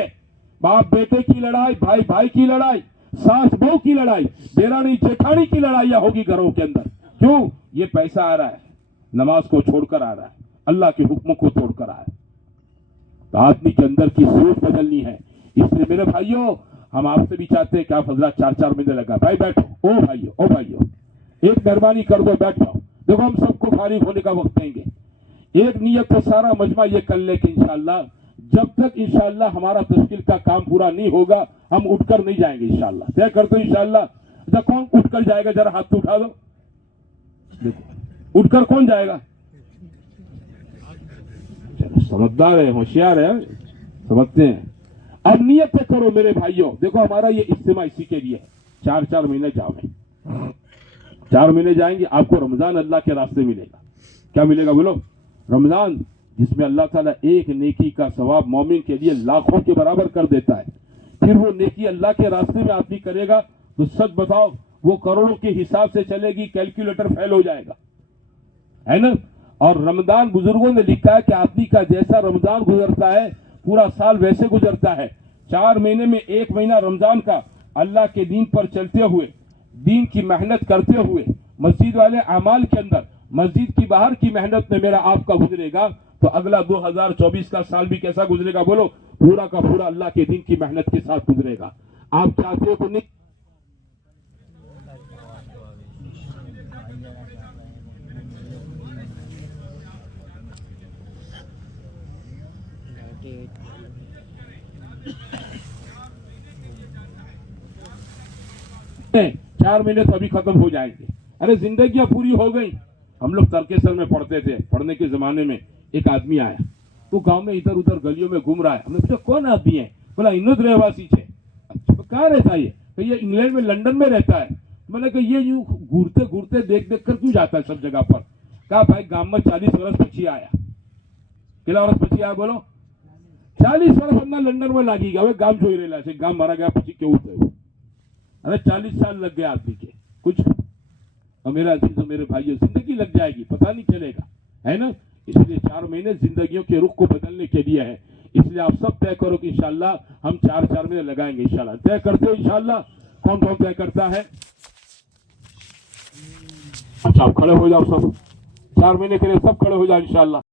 बाप बेटे की लड़ाई, भाई भाई की लड़ाई, सास बहू की लड़ाई, देरानी जेठानी की लड़ाइयां होगी घरों के अंदर। क्यों? ये पैसा आ रहा है, नमाज को छोड़कर आ रहा है, अल्लाह के हुक्म को छोड़कर आ रहा है। तो आदमी के अंदर की सोच बदलनी है। इसलिए मेरे भाइयों, हम आपसे भी चाहते हैं कि आप हजरत 4-4 महीने लगा, भाई बैठो, ओ भाइयों, एक मेहरबानी कर दो, बैठ जाओ। देखो हम सबको फारिग होने का वक्त देंगे। एक नियत तो सारा मजमा ये कर ले कि इंशाअल्लाह जब तक इंशाअल्लाह हमारा तश्कील का काम पूरा नहीं होगा, हम उठकर नहीं जाएंगे इंशाअल्लाह। तय कर दो इंशाअल्लाह। अच्छा, कौन उठकर जाएगा? जरा हाथ तो उठा दो। देखो उठकर कौन जाएगा? समझदार है, होशियार है, समझते हैं। अब नियत करो मेरे भाइयों। देखो हमारा ये इज्तिमा इसी के लिए है। 4-4 महीने जाओगे, 4 महीने जाएंगे, आपको रमजान अल्लाह के रास्ते मिलेगा। क्या मिलेगा बोलो? रमजान, जिसमें अल्लाह ताला एक नेकी का सवाब मोमिन के लिए लाखों के बराबर कर देता है। फिर वो नेकी अल्लाह के रास्ते में आदमी करेगा तो सच बताओ वो करोड़ों के हिसाब से चलेगी, कैलकुलेटर फेल हो जाएगा, है ना। और रमजान बुजुर्गों ने लिखा है कि आदमी का जैसा रमजान गुजरता है पूरा साल वैसे गुजरता है। 4 महीने में 1 महीना रमजान का अल्लाह के दीन पर चलते हुए, दीन की मेहनत करते हुए, मस्जिद वाले अमाल के अंदर, मस्जिद की बाहर की मेहनत में मेरा आपका गुजरेगा, तो अगला 2024 का साल भी कैसा गुजरेगा बोलो? पूरा का पूरा अल्लाह के दीन की मेहनत के साथ गुजरेगा। आप चाहते हो कि नहीं? 4 महीने तो अभी खत्म हो जाएंगे। अरे जिंदगियां पूरी हो गई। हम लोग तर्केसर में पढ़ते थे, पढ़ने के जमाने में एक आदमी आया, तो गांव में इधर उधर गलियों में घूम रहा है। हमने पूछा कौन आदमी है? बोला इन्नोद रहवासी है। अच्छा, कहाँ रहता है ये? तो ये इंग्लैंड में लंदन में रहता है। मैंने कहा ये यूं घूरते घूरते देख देख कर क्यों जाता है सब जगह पर? कहा भाई गांव में 40 वर्ष पछी आया। કેટલા વર્ષ પછી આયા બોલો? 40 વર્ષ हमने लंदन में लागी गया। હવે ગામ જોઈ રહેલા છે, ગામ મારા ગયા પછી કેવું થયું? अरे 40 साल लग गया आदमी के कुछ। और मेरा अजीज और मेरे भाइयों, जिंदगी लग जाएगी, पता नहीं चलेगा, है ना? इसलिए 4 महीने जिंदगियों के रुख को बदलने के लिए है। इसलिए आप सब तय करो कि इंशाल्लाह हम 4 महीने लगाएंगे। इंशाल्लाह तय करते हो? इंशाल्लाह कौन कौन तय करता है? अच्छा, आप खड़े हो जाओ सब। 4 महीने के लिए सब खड़े हो जाओ इंशाल्लाह।